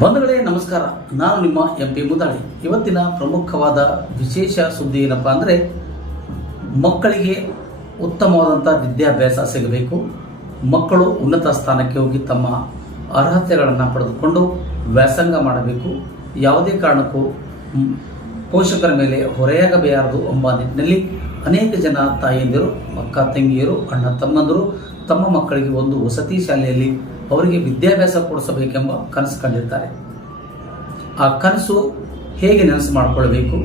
ಬಂಧುಗಳೇ ನಮಸ್ಕಾರ. ನಾನು ನಿಮ್ಮ MP ಮುದಾಳಿ. ಇವತ್ತಿನ ಪ್ರಮುಖವಾದ ವಿಶೇಷ ಸುದ್ದಿ ಏನಪ್ಪಾ ಅಂದರೆ, ಮಕ್ಕಳಿಗೆ ಉತ್ತಮವಾದಂಥ ವಿದ್ಯಾಭ್ಯಾಸ ಸಿಗಬೇಕು, ಮಕ್ಕಳು ಉನ್ನತ ಸ್ಥಾನಕ್ಕೆ ಹೋಗಿ ತಮ್ಮ ಅರ್ಹತೆಗಳನ್ನು ಪಡೆದುಕೊಂಡು ವ್ಯಾಸಂಗ ಮಾಡಬೇಕು, ಯಾವುದೇ ಕಾರಣಕ್ಕೂ ಪೋಷಕರ ಮೇಲೆ ಹೊರೆಯಾಗಬಾರದು ಎಂಬ ನಿಟ್ಟಿನಲ್ಲಿ ಅನೇಕ ಜನ ತಾಯಂದಿರು, ಅಕ್ಕ ತಂಗಿಯರು, ಅಣ್ಣ ತಮ್ಮಂದರು ತಮ್ಮ ಮಕ್ಕಳಿಗೆ ಒಂದು ವಸತಿ ಶಾಲೆಯಲ್ಲಿ ಅವರಿಗೆ ವಿದ್ಯಾಭ್ಯಾಸ ಕೊಡಿಸಬೇಕೆಂಬ ಕನಸು ಕಂಡಿರ್ತಾರೆ. ಆ ಕನಸು ಹೇಗೆ ನೆನಸು ಮಾಡಿಕೊಳ್ಬೇಕು,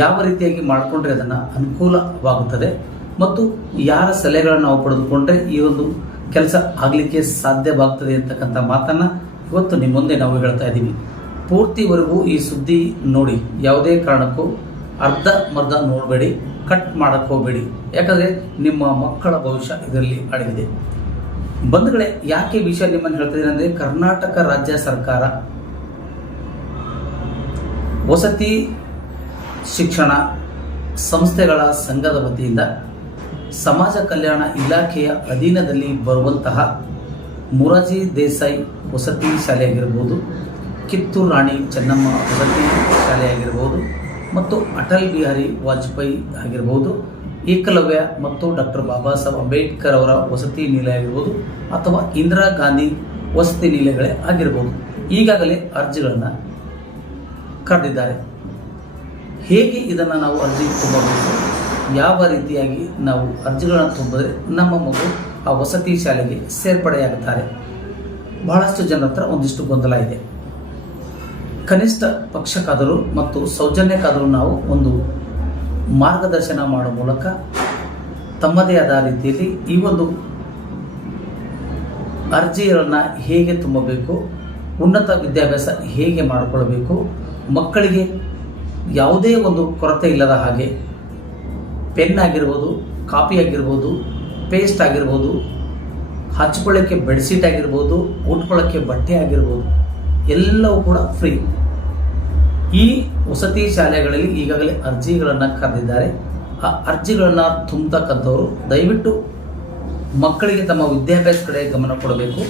ಯಾವ ರೀತಿಯಾಗಿ ಮಾಡಿಕೊಂಡ್ರೆ ಅದನ್ನು ಅನುಕೂಲವಾಗುತ್ತದೆ ಮತ್ತು ಯಾರ ಸಲಹೆಗಳನ್ನು ನಾವು ಪಡೆದುಕೊಂಡ್ರೆ ಈ ಒಂದು ಕೆಲಸ ಆಗಲಿಕ್ಕೆ ಸಾಧ್ಯವಾಗ್ತದೆ ಅಂತಕ್ಕಂಥ ಮಾತನ್ನು ಇವತ್ತು ನಿಮ್ಮ ಮುಂದೆ ನಾವು ಹೇಳ್ತಾ ಇದ್ದೀವಿ. ಪೂರ್ತಿವರೆಗೂ ಈ ಸುದ್ದಿ ನೋಡಿ, ಯಾವುದೇ ಕಾರಣಕ್ಕೂ ಅರ್ಧಮರ್ಧ ನೋಡಬೇಡಿ, ಕಟ್ ಮಾಡಕ್ಕೆ ಹೋಗಬೇಡಿ. ಯಾಕಂದರೆ ನಿಮ್ಮ ಮಕ್ಕಳ ಭವಿಷ್ಯ ಇದರಲ್ಲಿ ಅಡಗಿದೆ. ಬಂಧುಗಳೇ, ಯಾಕೆ ವಿಷಯ ನಿಮ್ಮನ್ನು ಹೇಳ್ತಿದ್ದೀನಿ ಅಂದರೆ, ಕರ್ನಾಟಕ ರಾಜ್ಯ ಸರ್ಕಾರ ವಸತಿ ಶಿಕ್ಷಣ ಸಂಸ್ಥೆಗಳ ಸಂಘದ ವತಿಯಿಂದ ಸಮಾಜ ಕಲ್ಯಾಣ ಇಲಾಖೆಯ ಅಧೀನದಲ್ಲಿ ಬರುವಂತಹ ಮೊರಾರ್ಜಿ ದೇಸಾಯಿ ವಸತಿ ಶಾಲೆ ಆಗಿರ್ಬೋದು, ಕಿತ್ತೂರು ರಾಣಿ ಚೆನ್ನಮ್ಮ ವಸತಿ ಶಾಲೆ ಆಗಿರ್ಬೋದು ಮತ್ತು ಅಟಲ್ ಬಿಹಾರಿ ವಾಜಪೇಯಿ ಆಗಿರ್ಬೋದು, ಏಕಲವ್ಯ ಮತ್ತು ಡಾಕ್ಟರ್ ಬಾಬಾ ಸಾಹೇಬ್ ಅಂಬೇಡ್ಕರ್ ಅವರ ವಸತಿ ನಿಲಯ ಆಗಿರ್ಬೋದು ಅಥವಾ ಇಂದಿರಾ ಗಾಂಧಿ ವಸತಿ ನಿಲಯಗಳೇ ಆಗಿರ್ಬೋದು, ಈಗಾಗಲೇ ಅರ್ಜಿಗಳನ್ನು ಕರೆದಿದ್ದಾರೆ. ಹೇಗೆ ಇದನ್ನು ನಾವು ಅರ್ಜಿ ತುಂಬಬೇಕು, ಯಾವ ರೀತಿಯಾಗಿ ನಾವು ಅರ್ಜಿಗಳನ್ನು ತುಂಬಿದ್ರೆ ನಮ್ಮ ಮಗು ಆ ವಸತಿ ಶಾಲೆಗೆ ಸೇರ್ಪಡೆಯಾಗುತ್ತಾರೆ, ಬಹಳಷ್ಟು ಜನರ ಹತ್ರ ಒಂದಿಷ್ಟು ಗೊಂದಲ ಇದೆ. ಕನಿಷ್ಠ ಪಕ್ಷಕ್ಕಾದರೂ ಮತ್ತು ಸೌಜನ್ಯಕ್ಕಾದರೂ ನಾವು ಒಂದು ಮಾರ್ಗದರ್ಶನ ಮಾಡುವ ಮೂಲಕ ತಮ್ಮದೇ ಆದ ರೀತಿಯಲ್ಲಿ ಈ ಒಂದು ಅರ್ಜಿಗಳನ್ನು ಹೇಗೆ ತುಂಬಬೇಕು, ಉನ್ನತ ವಿದ್ಯಾಭ್ಯಾಸ ಹೇಗೆ ಮಾಡಿಕೊಳ್ಬೇಕು, ಮಕ್ಕಳಿಗೆ ಯಾವುದೇ ಒಂದು ಕೊರತೆ ಇಲ್ಲದ ಹಾಗೆ ಪೆನ್ ಆಗಿರ್ಬೋದು, ಕಾಪಿ ಆಗಿರ್ಬೋದು, ಪೇಸ್ಟ್ ಆಗಿರ್ಬೋದು, ಹಚ್ಕೊಳ್ಳೋಕ್ಕೆ ಬೆಡ್ಶೀಟ್ ಆಗಿರ್ಬೋದು, ಉಟ್ಕೊಳ್ಳೋಕ್ಕೆ ಬಟ್ಟೆ ಆಗಿರ್ಬೋದು, ಎಲ್ಲವೂ ಕೂಡ ಫ್ರೀ. ಈ ವಸತಿ ಶಾಲೆಗಳಲ್ಲಿ ಈಗಾಗಲೇ ಅರ್ಜಿಗಳನ್ನು ಕರೆದಿದ್ದಾರೆ. ಆ ಅರ್ಜಿಗಳನ್ನು ತುಂಬತಕ್ಕಂಥವರು ದಯವಿಟ್ಟು ಮಕ್ಕಳಿಗೆ ತಮ್ಮ ವಿದ್ಯಾಭ್ಯಾಸ ಕಡೆ ಗಮನ ಕೊಡಬೇಕು.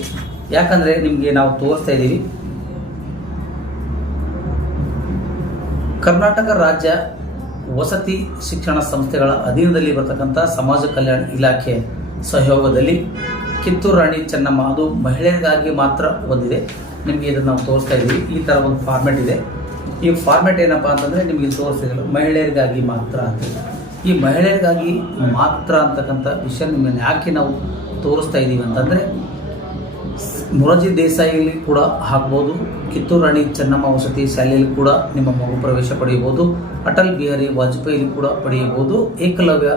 ಯಾಕಂದರೆ ನಿಮಗೆ ನಾವು ತೋರಿಸ್ತಾ ಇದ್ದೀವಿ, ಕರ್ನಾಟಕ ರಾಜ್ಯ ವಸತಿ ಶಿಕ್ಷಣ ಸಂಸ್ಥೆಗಳ ಅಧೀನದಲ್ಲಿ ಬರ್ತಕ್ಕಂಥ ಸಮಾಜ ಕಲ್ಯಾಣ ಇಲಾಖೆ ಸಹಯೋಗದಲ್ಲಿ ಕಿತ್ತೂರು ರಾಣಿ ಚೆನ್ನಮ್ಮ, ಅದು ಮಹಿಳೆಯರಿಗಾಗಿ ಮಾತ್ರ ಒಂದಿದೆ. ನಿಮಗೆ ಇದನ್ನು ನಾವು ತೋರಿಸ್ತಾ ಇದ್ದೀವಿ. ಈ ಥರ ಒಂದು ಫಾರ್ಮೆಟ್ ಇದೆ. ಈ ಫಾರ್ಮೆಟ್ ಏನಪ್ಪ ಅಂತಂದರೆ ನಿಮಗೆ ತೋರಿಸ್ತಿಲ್ಲ, ಮಹಿಳೆಯರಿಗಾಗಿ ಮಾತ್ರ ಅಂತ. ಈ ಮಹಿಳೆಯರಿಗಾಗಿ ಮಾತ್ರ ಅಂತಕ್ಕಂಥ ವಿಷಯ ನಿಮ್ಮನ್ನು ಯಾಕೆ ನಾವು ತೋರಿಸ್ತಾ ಇದ್ದೀವಿ ಅಂತಂದರೆ, ಮೊರಾರ್ಜಿ ದೇಸಾಯಿಯಲ್ಲಿ ಕೂಡ ಹಾಕ್ಬೋದು, ಕಿತ್ತೂರು ರಾಣಿ ಚೆನ್ನಮ್ಮ ವಸತಿ ಶಾಲೆಯಲ್ಲಿ ಕೂಡ ನಿಮ್ಮ ಮಗು ಪ್ರವೇಶ ಪಡೆಯಬಹುದು, ಅಟಲ್ ಬಿಹಾರಿ ವಾಜಪೇಯಿ ಕೂಡ ಪಡೆಯಬಹುದು, ಏಕಲವ್ಯ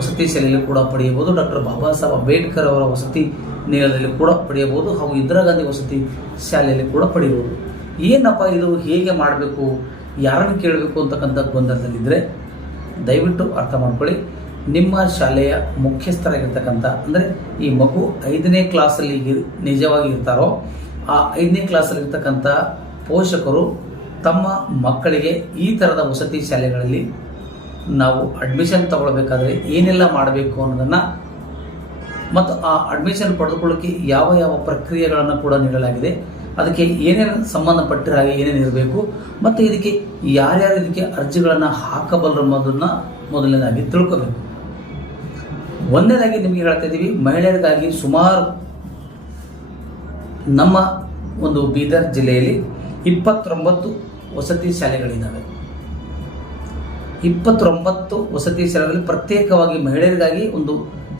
ವಸತಿ ಶಾಲೆಯಲ್ಲಿ ಕೂಡ ಪಡೆಯಬಹುದು, ಡಾಕ್ಟರ್ ಬಾಬಾ ಸಾಹೇಬ್ ಅಂಬೇಡ್ಕರ್ ಅವರ ವಸತಿ ನಿಲಯದಲ್ಲಿ ಕೂಡ ಪಡೆಯಬಹುದು, ಹಾಗೂ ಇಂದಿರಾ ಗಾಂಧಿ ವಸತಿ ಶಾಲೆಯಲ್ಲಿ ಕೂಡ ಪಡೆಯಬಹುದು. ಏನಪ್ಪ ಇದು, ಹೇಗೆ ಮಾಡಬೇಕು, ಯಾರನ್ನು ಕೇಳಬೇಕು ಅಂತಕ್ಕಂಥ ಗೊಂದಲದಲ್ಲಿದ್ದರೆ ದಯವಿಟ್ಟು ಅರ್ಥ ಮಾಡ್ಕೊಳ್ಳಿ. ನಿಮ್ಮ ಶಾಲೆಯ ಮುಖ್ಯಸ್ಥರಾಗಿರ್ತಕ್ಕಂಥ, ಅಂದರೆ ಈ ಮಗು 5ನೇ ಕ್ಲಾಸಲ್ಲಿ ನಿಜವಾಗಿ ಇರ್ತಾರೋ ಆ 5ನೇ ಕ್ಲಾಸಲ್ಲಿರ್ತಕ್ಕಂಥ ಪೋಷಕರು ತಮ್ಮ ಮಕ್ಕಳಿಗೆ ಈ ಥರದ ವಸತಿ ಶಾಲೆಗಳಲ್ಲಿ ನಾವು ಅಡ್ಮಿಷನ್ ತಗೊಳ್ಬೇಕಾದ್ರೆ ಏನೆಲ್ಲ ಮಾಡಬೇಕು ಅನ್ನೋದನ್ನು ಮತ್ತು ಆ ಅಡ್ಮಿಷನ್ ಪಡೆದುಕೊಳ್ಳೋಕ್ಕೆ ಯಾವ ಯಾವ ಪ್ರಕ್ರಿಯೆಗಳನ್ನು ಕೂಡ ನೀಡಲಾಗಿದೆ, ಅದಕ್ಕೆ ಏನೇನು ಸಂಬಂಧಪಟ್ಟಿರ ಹಾಗೆ ಏನೇನು ಇರಬೇಕು ಮತ್ತು ಇದಕ್ಕೆ ಯಾರ್ಯಾರು ಇದಕ್ಕೆ ಅರ್ಜಿಗಳನ್ನು ಹಾಕಬಲ್ಲರು ಅನ್ನೋದನ್ನು ಮೊದಲನೇದಾಗಿ ತಿಳ್ಕೋಬೇಕು. ಒಂದನೇದಾಗಿ ನಿಮಗೆ ಹೇಳ್ತಾ ಇದ್ದೀವಿ, ಮಹಿಳೆಯರಿಗಾಗಿ ಸುಮಾರು ನಮ್ಮ ಒಂದು ಬೀದರ್ ಜಿಲ್ಲೆಯಲ್ಲಿ 29 ವಸತಿ ಶಾಲೆಗಳಿದ್ದಾವೆ. 29 ವಸತಿ ಶಾಲೆಗಳಲ್ಲಿ ಪ್ರತ್ಯೇಕವಾಗಿ ಮಹಿಳೆಯರಿಗಾಗಿ ಒಂದು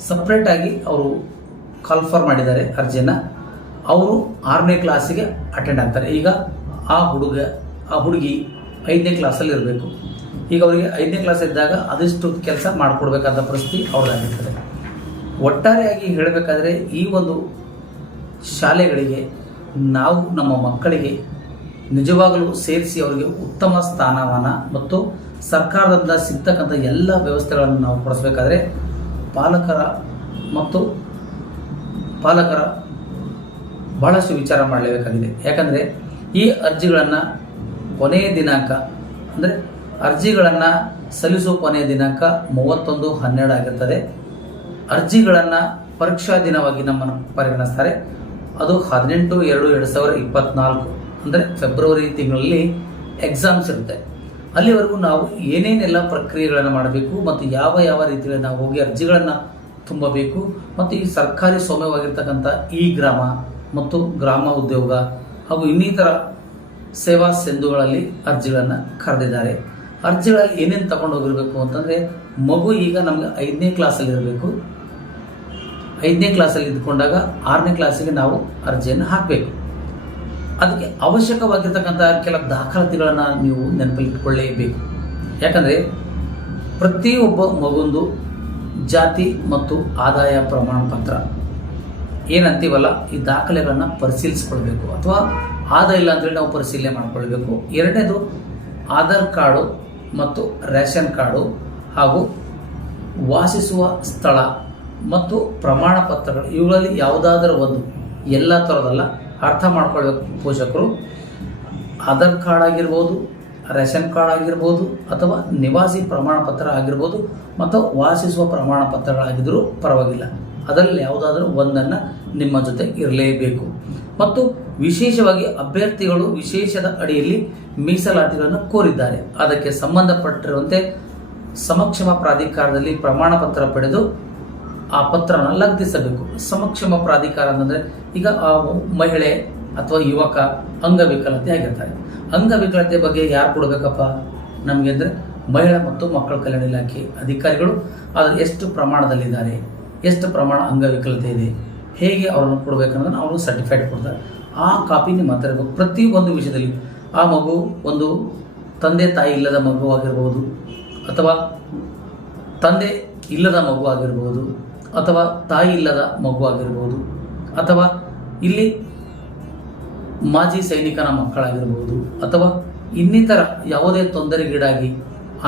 ಸಪ್ರೇಟಾಗಿ ಅವರು ಕಾಲ್ಫರ್ ಮಾಡಿದ್ದಾರೆ ಅರ್ಜಿಯನ್ನು. ಅವರು 6ನೇ ಕ್ಲಾಸಿಗೆ ಅಟೆಂಡ್ ಆಗ್ತಾರೆ. ಈಗ ಆ ಹುಡುಗಿ 5ನೇ ಕ್ಲಾಸಲ್ಲಿ ಇರಬೇಕು. ಈಗ ಅವರಿಗೆ 5ನೇ ಕ್ಲಾಸ್ ಇದ್ದಾಗ ಅದೆಷ್ಟು ಕೆಲಸ ಮಾಡಿಕೊಡ್ಬೇಕಾದ ಪರಿಸ್ಥಿತಿ ಅವ್ರದ್ದಾಗಿರ್ತದೆ. ಒಟ್ಟಾರೆಯಾಗಿ ಹೇಳಬೇಕಾದ್ರೆ ಈ ಒಂದು ಶಾಲೆಗಳಿಗೆ ನಾವು ನಮ್ಮ ಮಕ್ಕಳಿಗೆ ನಿಜವಾಗಲೂ ಸೇರಿಸಿ ಅವರಿಗೆ ಉತ್ತಮ ಸ್ಥಾನಮಾನ ಮತ್ತು ಸರ್ಕಾರದಿಂದ ಸಿಗ್ತಕ್ಕಂಥ ಎಲ್ಲ ವ್ಯವಸ್ಥೆಗಳನ್ನು ನಾವು ಕೊಡಿಸ್ಬೇಕಾದ್ರೆ ಪಾಲಕರ ಬಹಳಷ್ಟು ವಿಚಾರ ಮಾಡಲೇಬೇಕಾಗಿದೆ. ಯಾಕಂದರೆ ಈ ಅರ್ಜಿಗಳನ್ನು ಕೊನೆಯ ದಿನಾಂಕ, ಅಂದರೆ ಅರ್ಜಿಗಳನ್ನು ಸಲ್ಲಿಸುವ ಕೊನೆಯ ದಿನಾಂಕ 31/12 ಆಗಿರ್ತದೆ. ಅರ್ಜಿಗಳನ್ನು ಪರೀಕ್ಷಾ ದಿನವಾಗಿ ನಮ್ಮನ್ನು ಪರಿಗಣಿಸ್ತಾರೆ. ಅದು 18/2/2024 ಅಂದರೆ ಫೆಬ್ರವರಿ ತಿಂಗಳಲ್ಲಿ ಎಕ್ಸಾಮ್ಸ್ ಇರುತ್ತೆ. ಅಲ್ಲಿವರೆಗೂ ನಾವು ಏನೇನೆಲ್ಲ ಪ್ರಕ್ರಿಯೆಗಳನ್ನು ಮಾಡಬೇಕು ಮತ್ತು ಯಾವ ಯಾವ ರೀತಿಯಲ್ಲಿ ನಾವು ಹೋಗಿ ಅರ್ಜಿಗಳನ್ನು ತುಂಬಬೇಕು ಮತ್ತು ಈ ಸರ್ಕಾರಿ ಸ್ವಾಮ್ಯವಾಗಿರ್ತಕ್ಕಂಥ ಈ ಗ್ರಾಮ ಮತ್ತು ಗ್ರಾಮ ಉದ್ಯೋಗ ಹಾಗೂ ಇನ್ನಿತರ ಸೇವಾ ಸಿಂಧುಗಳಲ್ಲಿ ಅರ್ಜಿಗಳನ್ನು ಕರೆದಿದ್ದಾರೆ. ಅರ್ಜಿಗಳಲ್ಲಿ ಏನೇನು ತಗೊಂಡು ಹೋಗಿರಬೇಕು ಅಂತಂದರೆ, ಮಗು ಈಗ ನಮಗೆ 5ನೇ ಕ್ಲಾಸಲ್ಲಿ ಇರಬೇಕು. 5ನೇ ಕ್ಲಾಸಲ್ಲಿ ಇದ್ದುಕೊಂಡಾಗ 6ನೇ ಕ್ಲಾಸಿಗೆ ನಾವು ಅರ್ಜಿಯನ್ನು ಹಾಕಬೇಕು. ಅದಕ್ಕೆ ಅವಶ್ಯಕವಾಗಿರ್ತಕ್ಕಂಥ ಕೆಲ ದಾಖಲಾತಿಗಳನ್ನು ನೀವು ನೆನಪಲ್ಲಿ ಇಟ್ಕೊಳ್ಳೇಬೇಕು. ಯಾಕಂದರೆ ಪ್ರತಿಯೊಬ್ಬ ಮಗುಂದು ಜಾತಿ ಮತ್ತು ಆದಾಯ ಪ್ರಮಾಣ ಪತ್ರ ಏನಂತೀವಲ್ಲ, ಈ ದಾಖಲೆಗಳನ್ನು ಪರಿಶೀಲಿಸ್ಕೊಳ್ಬೇಕು. ಅಥವಾ ಆದಾಯ ಇಲ್ಲ ಅಂದರೆ ನಾವು ಪರಿಶೀಲನೆ ಮಾಡಿಕೊಳ್ಬೇಕು. ಎರಡನೇದು ಆಧಾರ್ ಕಾರ್ಡು ಮತ್ತು ರೇಷನ್ ಕಾರ್ಡು ಹಾಗೂ ವಾಸಿಸುವ ಸ್ಥಳ ಮತ್ತು ಪ್ರಮಾಣ ಪತ್ರಗಳು, ಇವುಗಳಲ್ಲಿ ಯಾವುದಾದರೂ ಒಂದು, ಎಲ್ಲ ಥರದಲ್ಲ, ಅರ್ಥ ಮಾಡ್ಕೊಳ್ಬೇಕು ಪೋಷಕರು. ಆಧಾರ್ ಕಾರ್ಡ್ ಆಗಿರ್ಬೋದು, ರೇಷನ್ ಕಾರ್ಡ್ ಆಗಿರ್ಬೋದು, ಅಥವಾ ನಿವಾಸಿ ಪ್ರಮಾಣ ಪತ್ರ ಆಗಿರ್ಬೋದು, ಮತ್ತು ವಾಸಿಸುವ ಪ್ರಮಾಣ ಪತ್ರಗಳಾಗಿದ್ದರೂ ಪರವಾಗಿಲ್ಲ. ಅದರಲ್ಲಿ ಯಾವುದಾದ್ರೂ ಒಂದನ್ನು ನಿಮ್ಮ ಜೊತೆ ಇರಲೇಬೇಕು. ಮತ್ತು ವಿಶೇಷವಾಗಿ ಅಭ್ಯರ್ಥಿಗಳು ವಿಶೇಷದ ಅಡಿಯಲ್ಲಿ ಮೀಸಲಾತಿಗಳನ್ನು ಕೋರಿದ್ದಾರೆ. ಅದಕ್ಕೆ ಸಂಬಂಧಪಟ್ಟಿರುವಂತೆ ಸಮಕ್ಷಮ ಪ್ರಾಧಿಕಾರದಲ್ಲಿ ಪ್ರಮಾಣ ಪತ್ರ ಪಡೆದು ಆ ಪತ್ರನ ಲಗ್ನಿಸಬೇಕು. ಸಮಕ್ಷಮ ಪ್ರಾಧಿಕಾರ ಅಂತಂದರೆ, ಈಗ ಆ ಮಹಿಳೆ ಅಥವಾ ಯುವಕ ಅಂಗವಿಕಲತೆ ಆಗಿರ್ತಾರೆ. ಅಂಗವಿಕಲತೆ ಬಗ್ಗೆ ಯಾರು ಕೊಡಬೇಕಪ್ಪ ನಮಗೆ ಅಂದರೆ, ಮಹಿಳಾ ಮತ್ತು ಮಕ್ಕಳ ಕಲ್ಯಾಣ ಇಲಾಖೆ ಅಧಿಕಾರಿಗಳು. ಆದರೆ ಎಷ್ಟು ಪ್ರಮಾಣದಲ್ಲಿದ್ದಾರೆ, ಎಷ್ಟು ಪ್ರಮಾಣ ಅಂಗವಿಕಲತೆ ಇದೆ, ಹೇಗೆ ಅವರನ್ನು ಕೊಡಬೇಕನ್ನೋದನ್ನು ಅವರು ಸರ್ಟಿಫೈಡ್ ಕೊಡ್ತಾರೆ. ಆ ಕಾಪಿ ನಿಮ್ಮ ಹತ್ರ ಇರಬೇಕು. ಪ್ರತಿಯೊಂದು ವಿಷಯದಲ್ಲಿ ಆ ಮಗು ಒಂದು ತಂದೆ ತಾಯಿ ಇಲ್ಲದ ಮಗು ಆಗಿರ್ಬೋದು, ಅಥವಾ ತಂದೆ ಇಲ್ಲದ ಮಗು ಆಗಿರ್ಬೋದು, ಅಥವಾ ತಾಯಿ ಇಲ್ಲದ ಮಗು ಆಗಿರ್ಬೋದು, ಅಥವಾ ಇಲ್ಲಿ ಮಾಜಿ ಸೈನಿಕನ ಮಕ್ಕಳಾಗಿರ್ಬೋದು, ಅಥವಾ ಇನ್ನಿತರ ಯಾವುದೇ ತೊಂದರೆಗೀಡಾಗಿ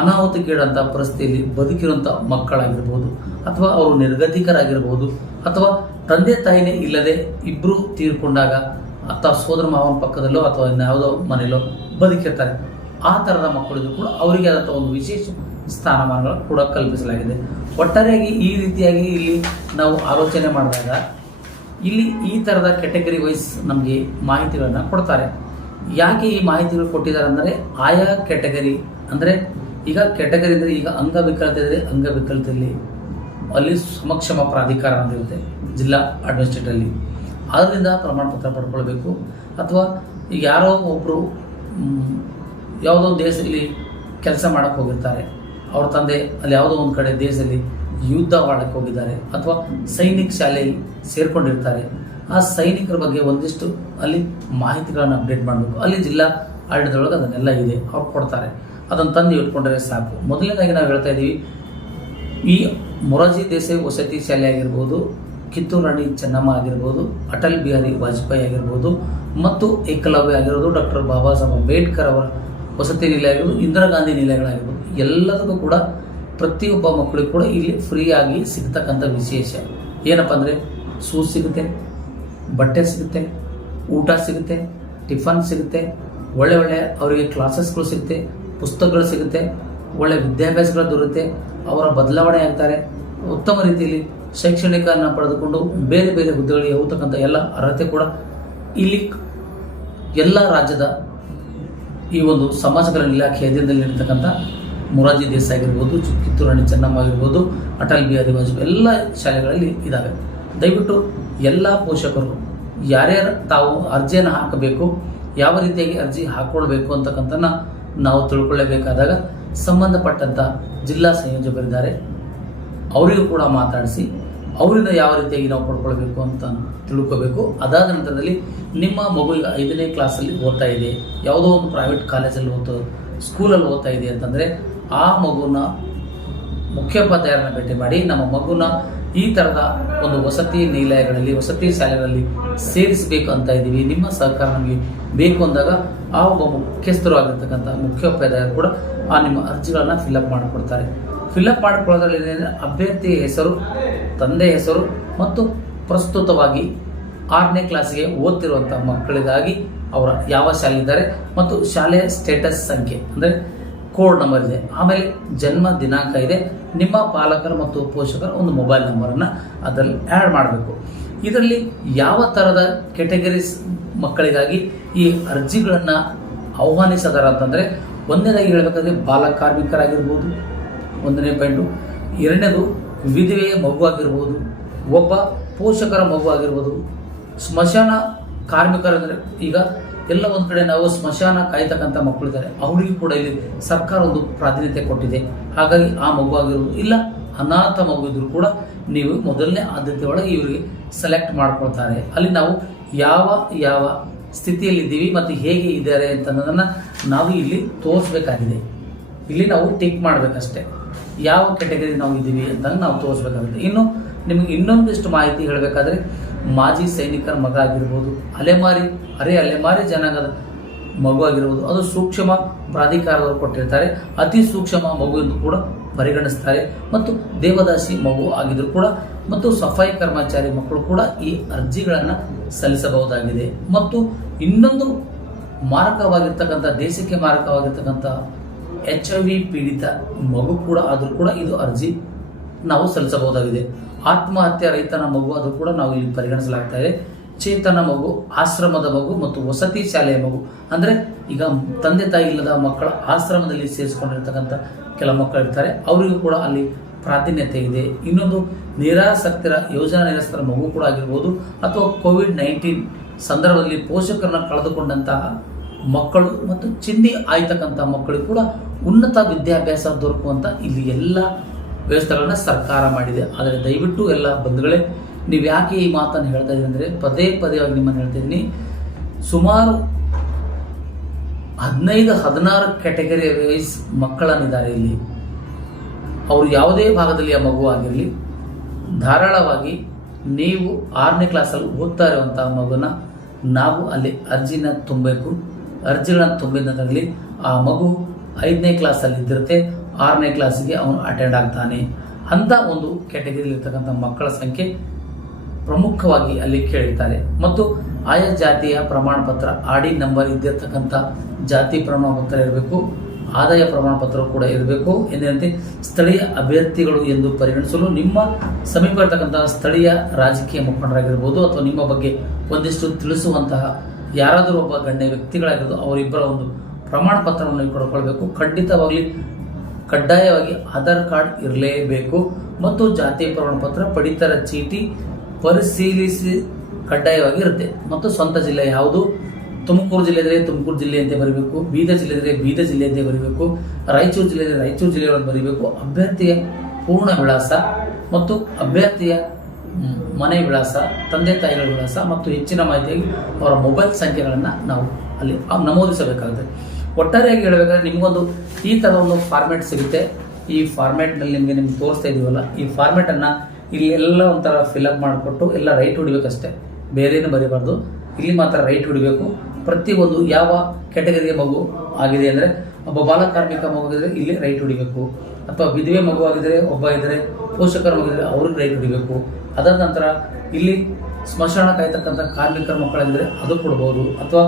ಅನಾಹುತಕ್ಕೀಡಂಥ ಪರಿಸ್ಥಿತಿಯಲ್ಲಿ ಬದುಕಿರುವಂಥ ಮಕ್ಕಳಾಗಿರ್ಬೋದು, ಅಥವಾ ಅವರು ನಿರ್ಗತಿಕರಾಗಿರ್ಬೋದು, ಅಥವಾ ತಂದೆ ತಾಯಿನೇ ಇಲ್ಲದೆ ಇಬ್ಬರು ತೀರ್ಕೊಂಡಾಗ ಅಥವಾ ಸೋದರ ಮಾವನ ಪಕ್ಕದಲ್ಲೋ ಅಥವಾ ಯಾವುದೋ ಮನೆಯಲ್ಲೋ ಬದುಕಿರ್ತಾರೆ. ಆ ಥರದ ಮಕ್ಕಳಿಗೂ ಕೂಡ ಅವರಿಗೆ ಆದಂಥ ಒಂದು ವಿಶೇಷ ಸ್ಥಾನಮಾನಗಳು ಕೂಡ ಕಲ್ಪಿಸಲಾಗಿದೆ. ಒಟ್ಟಾರೆಯಾಗಿ ಈ ರೀತಿಯಾಗಿ ಇಲ್ಲಿ ನಾವು ಆಲೋಚನೆ ಮಾಡಿದಾಗ ಇಲ್ಲಿ ಈ ಥರದ ಕೆಟಗರಿ ವೈಸ್ ನಮಗೆ ಮಾಹಿತಿಗಳನ್ನು ಕೊಡ್ತಾರೆ. ಯಾಕೆ ಈ ಮಾಹಿತಿಗಳು ಕೊಟ್ಟಿದ್ದಾರೆ ಅಂದರೆ, ಆಯಾ ಕೆಟಗರಿ ಅಂದರೆ, ಈಗ ಕೆಟಗರಿ ಅಂದರೆ, ಈಗ ಅಂಗವಿಕಲತೆ ಇದ್ದರೆ ಅಂಗವಿಕಲತೆಯಲ್ಲಿ ಅಲ್ಲಿ ಸಮಕ್ಷಮ ಪ್ರಾಧಿಕಾರ ಅಂತಿರುತ್ತೆ ಜಿಲ್ಲಾ ಅಡ್ಮಿನಿಸ್ಟ್ರೇಟಲ್ಲಿ, ಅದರಿಂದ ಪ್ರಮಾಣ ಪತ್ರ ಪಡ್ಕೊಳ್ಬೇಕು. ಅಥವಾ ಈಗ ಯಾರೋ ಒಬ್ಬರು ಯಾವುದೋ ದೇಶದಲ್ಲಿ ಕೆಲಸ ಮಾಡೋಕ್ಕೆ ಹೋಗಿರ್ತಾರೆ, ಅವ್ರ ತಂದೆ ಅಲ್ಲಿ ಯಾವುದೋ ಒಂದು ಕಡೆ ದೇಶದಲ್ಲಿ ಯುದ್ಧ ಮಾಡಕ್ಕೆ ಹೋಗಿದ್ದಾರೆ, ಅಥವಾ ಸೈನಿಕ ಶಾಲೆಯಲ್ಲಿ ಸೇರ್ಕೊಂಡಿರ್ತಾರೆ. ಆ ಸೈನಿಕರ ಬಗ್ಗೆ ಒಂದಿಷ್ಟು ಅಲ್ಲಿ ಮಾಹಿತಿಗಳನ್ನು ಅಪ್ಡೇಟ್ ಮಾಡಬೇಕು. ಅಲ್ಲಿ ಜಿಲ್ಲಾ ಆಡಳಿತದೊಳಗೆ ಅದನ್ನೆಲ್ಲ ಇದೆ, ಅವ್ರು ಕೊಡ್ತಾರೆ. ಅದನ್ನು ತಂದು ಇಟ್ಕೊಂಡ್ರೆ ಸಾಕು. ಮೊದಲನೇದಾಗಿ ನಾವು ಹೇಳ್ತಾ ಇದ್ದೀವಿ, ಈ ಮೊರಾರ್ಜಿ ದೇಸಾಯಿ ವಸತಿ ಶಾಲೆ ಆಗಿರ್ಬೋದು, ಕಿತ್ತೂರು ರಾಣಿ ಚೆನ್ನಮ್ಮ ಆಗಿರ್ಬೋದು, ಅಟಲ್ ಬಿಹಾರಿ ವಾಜಪೇಯಿ ಆಗಿರ್ಬೋದು, ಮತ್ತು ಏಕಲವ್ಯ ಆಗಿರ್ಬೋದು, ಡಾಕ್ಟರ್ ಬಾಬಾ ಸಾಹೇಬ್ ಅಂಬೇಡ್ಕರ್ ಅವರ ವಸತಿ ನಿಲಯ ಆಗಿರ್ಬೋದು, ಇಂದಿರಾ ಗಾಂಧಿ ನಿಲಯಗಳಾಗಿರ್ಬೋದು, ಎಲ್ಲದಕ್ಕೂ ಕೂಡ ಪ್ರತಿಯೊಬ್ಬ ಮಕ್ಕಳಿಗೂ ಕೂಡ ಇಲ್ಲಿ ಫ್ರೀಯಾಗಿ ಸಿಗ್ತಕ್ಕಂಥ ವಿಶೇಷ ಏನಪ್ಪ ಅಂದರೆ, ಶೂಸ್ ಸಿಗುತ್ತೆ, ಬಟ್ಟೆ ಸಿಗುತ್ತೆ, ಊಟ ಸಿಗುತ್ತೆ, ಟಿಫನ್ ಸಿಗುತ್ತೆ, ಒಳ್ಳೆ ಒಳ್ಳೆ ಅವರಿಗೆ ಕ್ಲಾಸಸ್ಗಳು ಸಿಗುತ್ತೆ, ಪುಸ್ತಕಗಳು ಸಿಗುತ್ತೆ, ಒಳ್ಳೆ ವಿದ್ಯಾಭ್ಯಾಸಗಳು ದೊರೆಯುತ್ತೆ, ಅವರ ಬದಲಾವಣೆ ಆಗ್ತಾರೆ, ಉತ್ತಮ ರೀತಿಯಲ್ಲಿ ಶೈಕ್ಷಣಿಕವನ್ನು ಪಡೆದುಕೊಂಡು ಬೇರೆ ಬೇರೆ ಹುದ್ದೆಗಳಿಗೆ ಹೋಗ್ತಕ್ಕಂಥ ಎಲ್ಲ ಅರ್ಹತೆ ಕೂಡ ಇಲ್ಲಿ ಎಲ್ಲ ರಾಜ್ಯದ ಈ ಒಂದು ಸಮಾಜ ಕಲ್ಯಾಣ ಇಲಾಖೆ ಅಧೀನದಲ್ಲಿ ಇರತಕ್ಕಂಥ ಮೊರಾರ್ಜಿ ದೇಸಾಯಿ ಆಗಿರ್ಬೋದು, ಕಿತ್ತೂರು ರಾಣಿ ಚೆನ್ನಮ್ಮ ಆಗಿರ್ಬೋದು, ಅಟಲ್ ಬಿಹಾರಿ ವಾಜಪೇಯಿ ಎಲ್ಲ ಶಾಲೆಗಳಲ್ಲಿ ಇದ್ದಾವೆ. ದಯವಿಟ್ಟು ಎಲ್ಲ ಪೋಷಕರು ಯಾರ್ಯಾರು ತಾವು ಅರ್ಜಿಯನ್ನು ಹಾಕಬೇಕು, ಯಾವ ರೀತಿಯಾಗಿ ಅರ್ಜಿ ಹಾಕ್ಕೊಳ್ಬೇಕು ಅಂತಕ್ಕಂಥನ್ನ ನಾವು ತಿಳ್ಕೊಳ್ಳೇಬೇಕಾದಾಗ ಸಂಬಂಧಪಟ್ಟಂಥ ಜಿಲ್ಲಾ ಸಂಯೋಜಕರಿದ್ದಾರೆ, ಅವರಿಗೂ ಕೂಡ ಮಾತಾಡಿಸಿ ಅವರಿಂದ ಯಾವ ರೀತಿಯಾಗಿ ನಾವು ಪಡ್ಕೊಳ್ಬೇಕು ಅಂತ ತಿಳ್ಕೋಬೇಕು. ಅದಾದ ನಂತರದಲ್ಲಿ ನಿಮ್ಮ ಮಗು ಈಗ 5ನೇ ಕ್ಲಾಸಲ್ಲಿ ಓದ್ತಾ ಇದೆ, ಯಾವುದೋ ಒಂದು ಪ್ರೈವೇಟ್ ಕಾಲೇಜಲ್ಲಿ ಸ್ಕೂಲಲ್ಲಿ ಓದ್ತಾ ಇದೆ ಅಂತಂದರೆ, ಆ ಮಗುನ ಮುಖ್ಯೋಪಾಧ್ಯಾಯರನ್ನ ಭೇಟಿ ಮಾಡಿ ನಮ್ಮ ಮಗುನ ಈ ಥರದ ಒಂದು ವಸತಿ ನಿಲಯಗಳಲ್ಲಿ, ವಸತಿ ಶಾಲೆಗಳಲ್ಲಿ ಸೇರಿಸಬೇಕು ಅಂತ ಇದ್ದೀವಿ, ನಿಮ್ಮ ಸಹಕಾರ ನಮಗೆ ಬೇಕು ಅಂದಾಗ ಆ ಒಬ್ಬ ಮುಖ್ಯಸ್ಥರು ಆಗಿರ್ತಕ್ಕಂಥ ಮುಖ್ಯೋಪಾಧ್ಯಾಯರು ಕೂಡ ಆ ನಿಮ್ಮ ಅರ್ಜಿಗಳನ್ನು ಫಿಲ್ಅಪ್ ಮಾಡಿಕೊಡ್ತಾರೆ. ಫಿಲ್ಅಪ್ ಮಾಡಿಕೊಳ್ಳೋದ್ರಲ್ಲಿ ಏನೆಂದರೆ, ಅಭ್ಯರ್ಥಿಯ ಹೆಸರು, ತಂದೆ ಹೆಸರು ಮತ್ತು ಪ್ರಸ್ತುತವಾಗಿ 6ನೇ ಕ್ಲಾಸಿಗೆ ಓದ್ತಿರುವಂಥ ಮಕ್ಕಳಿಗಾಗಿ ಅವರ ಯಾವ ಶಾಲೆ ಇದ್ದಾರೆ ಮತ್ತು ಶಾಲೆಯ ಸ್ಟೇಟಸ್ ಸಂಖ್ಯೆ ಅಂದರೆ ಕೋಡ್ ನಂಬರ್ ಇದೆ, ಆಮೇಲೆ ಜನ್ಮ ದಿನಾಂಕ ಇದೆ, ನಿಮ್ಮ ಪಾಲಕರು ಮತ್ತು ಪೋಷಕರ ಒಂದು ಮೊಬೈಲ್ ನಂಬರನ್ನು ಅದರಲ್ಲಿ ಆ್ಯಡ್ ಮಾಡಬೇಕು. ಇದರಲ್ಲಿ ಯಾವ ಥರದ ಕೆಟಗರೀಸ್ ಮಕ್ಕಳಿಗಾಗಿ ಈ ಅರ್ಜಿಗಳನ್ನು ಆಹ್ವಾನಿಸಿದಾರ ಅಂತಂದರೆ, ಒಂದನೇದಾಗಿ ಹೇಳಬೇಕಾದ್ರೆ ಬಾಲ ಕಾರ್ಮಿಕರಾಗಿರ್ಬೋದು, ಒಂದನೇ ಪಾಯಿಂಟು. ಎರಡನೇದು ವಿಧವೆಯ ಮಗು ಆಗಿರ್ಬೋದು, ಒಬ್ಬ ಪೋಷಕರ ಮಗು ಆಗಿರ್ಬೋದು. ಸ್ಮಶಾನ ಕಾರ್ಮಿಕರಂದರೆ ಈಗ ಎಲ್ಲ ಒಂದು ಕಡೆ ನಾವು ಸ್ಮಶಾನ ಕಾಯ್ತಕ್ಕಂಥ ಮಕ್ಕಳಿದ್ದಾರೆ, ಅವರಿಗೂ ಕೂಡ ಇಲ್ಲಿ ಸರ್ಕಾರ ಒಂದು ಪ್ರಾಧಾನ್ಯತೆ ಕೊಟ್ಟಿದೆ. ಹಾಗಾಗಿ ಆ ಮಗು ಆಗಿರ್ಬೋದು, ಇಲ್ಲ ಅನಾಥ ಮಗು ಇದ್ರೂ ಕೂಡ ನೀವು ಮೊದಲನೇ ಆದ್ಯತೆ ಒಳಗೆ ಇವರಿಗೆ ಸೆಲೆಕ್ಟ್ ಮಾಡ್ಕೊಳ್ತಾರೆ. ಅಲ್ಲಿ ನಾವು ಯಾವ ಯಾವ ಸ್ಥಿತಿಯಲ್ಲಿದ್ದೀವಿ ಮತ್ತು ಹೇಗೆ ಇದ್ದಾರೆ ಅಂತನ್ನೋದನ್ನು ನಾವು ಇಲ್ಲಿ ತೋರಿಸ್ಬೇಕಾಗಿದೆ. ಇಲ್ಲಿ ನಾವು ಟಿಕ್ ಮಾಡಬೇಕಷ್ಟೇ, ಯಾವ ಕೆಟಗರಿ ನಾವು ಇದ್ದೀವಿ ಅಂತ ನಾವು ತೋರಿಸ್ಬೇಕಾಗುತ್ತೆ. ಇನ್ನು ನಿಮಗೆ ಇನ್ನೊಂದಿಷ್ಟು ಮಾಹಿತಿ ಹೇಳಬೇಕಾದ್ರೆ, ಮಾಜಿ ಸೈನಿಕರ ಮಗ ಆಗಿರ್ಬೋದು, ಅಲೆಮಾರಿ ಜನಾಂಗದ ಮಗು ಆಗಿರ್ಬೋದು, ಅದು ಸೂಕ್ಷ್ಮ ಪ್ರಾಧಿಕಾರದವರು ಕೊಟ್ಟಿರ್ತಾರೆ, ಅತಿ ಸೂಕ್ಷ್ಮ ಮಗು ಎಂದು ಕೂಡ ಪರಿಗಣಿಸ್ತಾರೆ. ಮತ್ತು ದೇವದಾಸಿ ಮಗು ಆಗಿದ್ರು ಕೂಡ ಮತ್ತು ಸಫಾಯಿ ಕರ್ಮಚಾರಿ ಮಕ್ಕಳು ಕೂಡ ಈ ಅರ್ಜಿಗಳನ್ನು ಸಲ್ಲಿಸಬಹುದಾಗಿದೆ. ಮತ್ತು ಇನ್ನೊಂದು ಮಾರಕವಾಗಿರ್ತಕ್ಕಂಥ, ದೇಶಕ್ಕೆ ಮಾರಕವಾಗಿರ್ತಕ್ಕಂಥ HIV ಪೀಡಿತ ಮಗು ಕೂಡ ಆದರೂ ಕೂಡ ಇದು ಅರ್ಜಿ ನಾವು ಸಲ್ಲಿಸಬಹುದಾಗಿದೆ. ಆತ್ಮಹತ್ಯೆ ರೈತನ ಮಗು ಅದು ಕೂಡ ನಾವು ಇಲ್ಲಿ ಪರಿಗಣಿಸಲಾಗ್ತಾ ಇದೆ. ಚೇತನ ಮಗು, ಆಶ್ರಮದ ಮಗು ಮತ್ತು ವಸತಿ ಶಾಲೆಯ ಮಗು, ಅಂದರೆ ಈಗ ತಂದೆ ತಾಯಿ ಇಲ್ಲದ ಮಕ್ಕಳ ಆಶ್ರಮದಲ್ಲಿ ಸೇರಿಸಿಕೊಂಡಿರ್ತಕ್ಕಂಥ ಕೆಲ ಮಕ್ಕಳು ಇರ್ತಾರೆ, ಅವರಿಗೂ ಕೂಡ ಅಲ್ಲಿ ಪ್ರಾಧಾನ್ಯತೆ ಇದೆ. ಇನ್ನೊಂದು ನಿರಾಸಕ್ತರ, ಯೋಜನಾ ನಿರಸ್ತರ ಮಗು ಕೂಡ ಆಗಿರ್ಬೋದು, ಅಥವಾ COVID-19 ಸಂದರ್ಭದಲ್ಲಿ ಪೋಷಕರನ್ನ ಕಳೆದುಕೊಂಡಂತಹ ಮಕ್ಕಳು ಮತ್ತು ಚಿಂದಿ ಆಯ್ತಕ್ಕಂಥ ಮಕ್ಕಳಿಗೂ ಕೂಡ ಉನ್ನತ ವಿದ್ಯಾಭ್ಯಾಸ ದೊರಕುವಂಥ ಇಲ್ಲಿ ಎಲ್ಲ ವ್ಯವಸ್ಥೆಗಳನ್ನ ಸರ್ಕಾರ ಮಾಡಿದೆ. ಆದರೆ ದಯವಿಟ್ಟು ಎಲ್ಲ ಬಂಧುಗಳೇ, ನೀವು ಯಾಕೆ ಈ ಮಾತನ್ನು ಹೇಳ್ತಾ ಇದ್ದೀವಿ ಅಂದರೆ, ಪದೇ ನಿಮ್ಮನ್ನು ಹೇಳ್ತಾ ಇದ್ದೀನಿ, ಸುಮಾರು 15-16 ಕ್ಯಾಟಗರಿ ವೈಸ್ ಮಕ್ಕಳನ್ನಿದ್ದಾರೆ ಇಲ್ಲಿ. ಅವರು ಯಾವುದೇ ಭಾಗದಲ್ಲಿ ಆ ಮಗು ಆಗಿರಲಿ, ಧಾರಾಳವಾಗಿ ನೀವು 6ನೇ ಕ್ಲಾಸಲ್ಲಿ ಓದ್ತಾ ಇರುವಂಥ ಮಗುನ ನಾವು ಅಲ್ಲಿ ಅರ್ಜಿನ ತುಂಬಬೇಕು. ಅರ್ಜಿಗಳನ್ನು ತುಂಬಿದ ನಂತರದಲ್ಲಿ ಆ ಮಗು 5ನೇ ಕ್ಲಾಸಲ್ಲಿ ಇದ್ದಿರುತ್ತೆ, 6ನೇ ಕ್ಲಾಸಿಗೆ ಅವನು ಅಟೆಂಡ್ ಆಗ್ತಾನೆ. ಅಂಥ ಒಂದು ಕ್ಯಾಟಗರಿಯಲ್ಲಿ ಇರ್ತಕ್ಕಂಥ ಮಕ್ಕಳ ಸಂಖ್ಯೆ ಪ್ರಮುಖವಾಗಿ ಅಲ್ಲಿ ಕೇಳಿರ್ತಾರೆ. ಮತ್ತು ಆಯಾ ಜಾತಿಯ ಪ್ರಮಾಣ ಪತ್ರ, ಆಡಿ ನಂಬರ್ ಇದ್ದಿರ್ತಕ್ಕಂಥ ಜಾತಿ ಪ್ರಮಾಣ ಪತ್ರ ಇರಬೇಕು, ಆದಾಯ ಪ್ರಮಾಣ ಪತ್ರ ಕೂಡ ಇರಬೇಕು. ಎಂದಿನಂತೆ ಸ್ಥಳೀಯ ಅಭ್ಯರ್ಥಿಗಳು ಎಂದು ಪರಿಗಣಿಸಲು ನಿಮ್ಮ ಸಮೀಪ ಇರತಕ್ಕಂಥ ಸ್ಥಳೀಯ ರಾಜಕೀಯ ಮುಖಂಡರಾಗಿರ್ಬೋದು, ಅಥವಾ ನಿಮ್ಮ ಬಗ್ಗೆ ಒಂದಿಷ್ಟು ತಿಳಿಸುವಂತಹ ಯಾರಾದರೂ ಒಬ್ಬ ಗಣ್ಯ ವ್ಯಕ್ತಿಗಳಾಗಿರೋದು, ಅವರಿಬ್ಬರ ಒಂದು ಪ್ರಮಾಣ ಪತ್ರವನ್ನು ಕೊಡ್ಕೊಳ್ಬೇಕು. ಕಡ್ಡಾಯವಾಗಿ ಆಧಾರ್ ಕಾರ್ಡ್ ಇರಲೇಬೇಕು. ಮತ್ತು ಜಾತಿ ಪ್ರಮಾಣ ಪತ್ರ, ಪಡಿತರ ಚೀಟಿ ಪರಿಶೀಲಿಸಿ ಕಡ್ಡಾಯವಾಗಿ ಇರುತ್ತೆ. ಮತ್ತು ಸ್ವಂತ ಜಿಲ್ಲೆ ಯಾವುದು, ತುಮಕೂರು ಜಿಲ್ಲೆ ಇದ್ದರೆ ತುಮಕೂರು ಜಿಲ್ಲೆ ಅಂತ ಬರೀಬೇಕು, ಬೀದರ್ ಜಿಲ್ಲೆ ಇದ್ದರೆ ಬೀದರ್ ಜಿಲ್ಲೆ ಅಂತ ಬರೀಬೇಕು, ರಾಯಚೂರು ಜಿಲ್ಲೆ ಇದ್ದರೆ ರಾಯಚೂರು ಜಿಲ್ಲೆಗಳನ್ನು ಬರೀಬೇಕು. ಅಭ್ಯರ್ಥಿಯ ಪೂರ್ಣ ವಿಳಾಸ ಮತ್ತು ಅಭ್ಯರ್ಥಿಯ ಮನೆ ವಿಳಾಸ, ತಂದೆ ತಾಯಿಗಳ ವಿಳಾಸ ಮತ್ತು ಹೆಚ್ಚಿನ ಮಾಹಿತಿಯಾಗಿ ಅವರ ಮೊಬೈಲ್ ಸಂಖ್ಯೆಗಳನ್ನು ನಾವು ಅಲ್ಲಿ ನಮೂದಿಸಬೇಕಾಗುತ್ತೆ. ಒಟ್ಟಾರೆಯಾಗಿ ಹೇಳಬೇಕಾದ್ರೆ ನಿಮಗೊಂದು ಈ ಥರ ಒಂದು ಫಾರ್ಮ್ಯಾಟ್ ಸಿಗುತ್ತೆ. ಈ ಫಾರ್ಮ್ಯಾಟ್ನಲ್ಲಿ ನಿಮ್ಗೆ ತೋರಿಸ್ತಾ ಇದೀವಲ್ಲ, ಈ ಫಾರ್ಮ್ಯಾಟನ್ನು ಇಲ್ಲಿ ಎಲ್ಲ ಒಂಥರ ಫಿಲಪ್ ಮಾಡಿಕೊಟ್ಟು ಎಲ್ಲ ರೈಟ್ ಹೊಡಿಬೇಕಷ್ಟೇ, ಬೇರೇನು ಬರೀಬಾರ್ದು. ಇಲ್ಲಿ ಮಾತ್ರ ರೈಟ್ ಹೊಡಿಬೇಕು. ಪ್ರತಿಯೊಂದು ಯಾವ ಕ್ಯಾಟಗರಿಯ ಮಗು ಆಗಿದೆ ಅಂದರೆ, ಒಬ್ಬ ಬಾಲ ಕಾರ್ಮಿಕ ಮಗು ಆಗಿದ್ರೆ ಇಲ್ಲಿ ರೈಟ್ ಹೊಡಿಬೇಕು, ಅಥವಾ ವಿಧವೆ ಮಗು ಆಗಿದ್ರೆ, ಒಬ್ಬ ಇದ್ದರೆ ಪೋಷಕರ ಮಗು ಇದ್ದರೆ ಅವ್ರಿಗೆ ರೈಟ್ ಹೊಡಿಬೇಕು. ಅದಾದ ನಂತರ ಇಲ್ಲಿ ಸ್ಮಶಾನ ಕಾಯ್ತಕ್ಕಂಥ ಕಾರ್ಮಿಕರ ಮಕ್ಕಳಾಗಿದ್ದರೆ ಅದು ಕೊಡ್ಬೋದು. ಅಥವಾ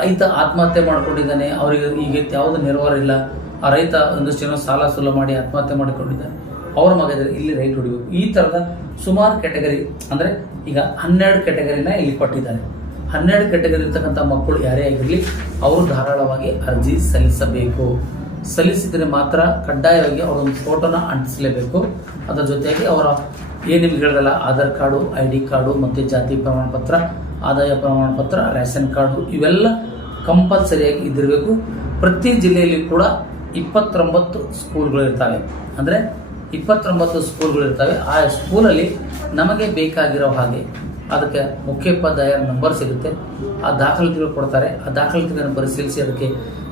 ರೈತ ಆತ್ಮಹತ್ಯೆ ಮಾಡ್ಕೊಂಡಿದ್ದಾನೆ, ಅವರಿಗೆ ಈಗ ಯಾವುದು ನೆರವಾರ ಇಲ್ಲ, ಆ ರೈತ ಒಂದಷ್ಟು ಏನೋ ಸಾಲ ಸೂಲ ಮಾಡಿ ಆತ್ಮಹತ್ಯೆ ಮಾಡಿಕೊಂಡಿದ್ದಾನೆ, ಅವ್ರ ಮಗ ಇದ್ದರೆ ಇಲ್ಲಿ ರೈಟ್ ಹೊಡಿಬೇಕು. ಈ ಥರದ ಸುಮಾರು ಕ್ಯಾಟಗರಿ, ಅಂದರೆ ಈಗ 12 ಕ್ಯಾಟಗರಿನ ಇಲ್ಲಿ ಕೊಟ್ಟಿದ್ದಾರೆ. 12 ಕ್ಯಾಟಗರಿ ಇರ್ತಕ್ಕಂಥ ಮಕ್ಕಳು ಯಾರೇ ಆಗಿರಲಿ, ಅವರು ಧಾರಾಳವಾಗಿ ಅರ್ಜಿ ಸಲ್ಲಿಸಬೇಕು. ಸಲ್ಲಿಸಿದರೆ ಮಾತ್ರ ಕಡ್ಡಾಯವಾಗಿ ಅವರೊಂದು ಫೋಟೋನ ಅಂಟಿಸಲೇಬೇಕು. ಅದರ ಜೊತೆಗೆ ಅವರ ಏನು ನಿಮ್ಗೆ ಹೇಳಿದಲ್ಲ, ಆಧಾರ್ ಕಾರ್ಡು, ID ಕಾರ್ಡು ಮತ್ತು ಜಾತಿ ಪ್ರಮಾಣ ಪತ್ರ, ಆದಾಯ ಪ್ರಮಾಣ ಪತ್ರ, ರೇಷನ್ ಕಾರ್ಡು, ಇವೆಲ್ಲ ಕಂಪಲ್ಸರಿಯಾಗಿ ಇದ್ದಿರಬೇಕು. ಪ್ರತಿ ಜಿಲ್ಲೆಯಲ್ಲಿ ಕೂಡ 29 ಸ್ಕೂಲ್ಗಳು ಇರ್ತವೆ. ಅಂದರೆ 29 ಸ್ಕೂಲ್ಗಳು ಇರ್ತವೆ. ಆ ಸ್ಕೂಲಲ್ಲಿ ನಮಗೆ ಬೇಕಾಗಿರೋ ಹಾಗೆ ಅದಕ್ಕೆ ಮುಖ್ಯೋಪಾಧ್ಯಾಯರ ನಂಬರ್ ಸಿಗುತ್ತೆ, ಆ ದಾಖಲಾತಿಗಳು ಕೊಡ್ತಾರೆ. ಆ ದಾಖಲಾತಿಗಳನ್ನು ಪರಿಶೀಲಿಸಿ ಅದಕ್ಕೆ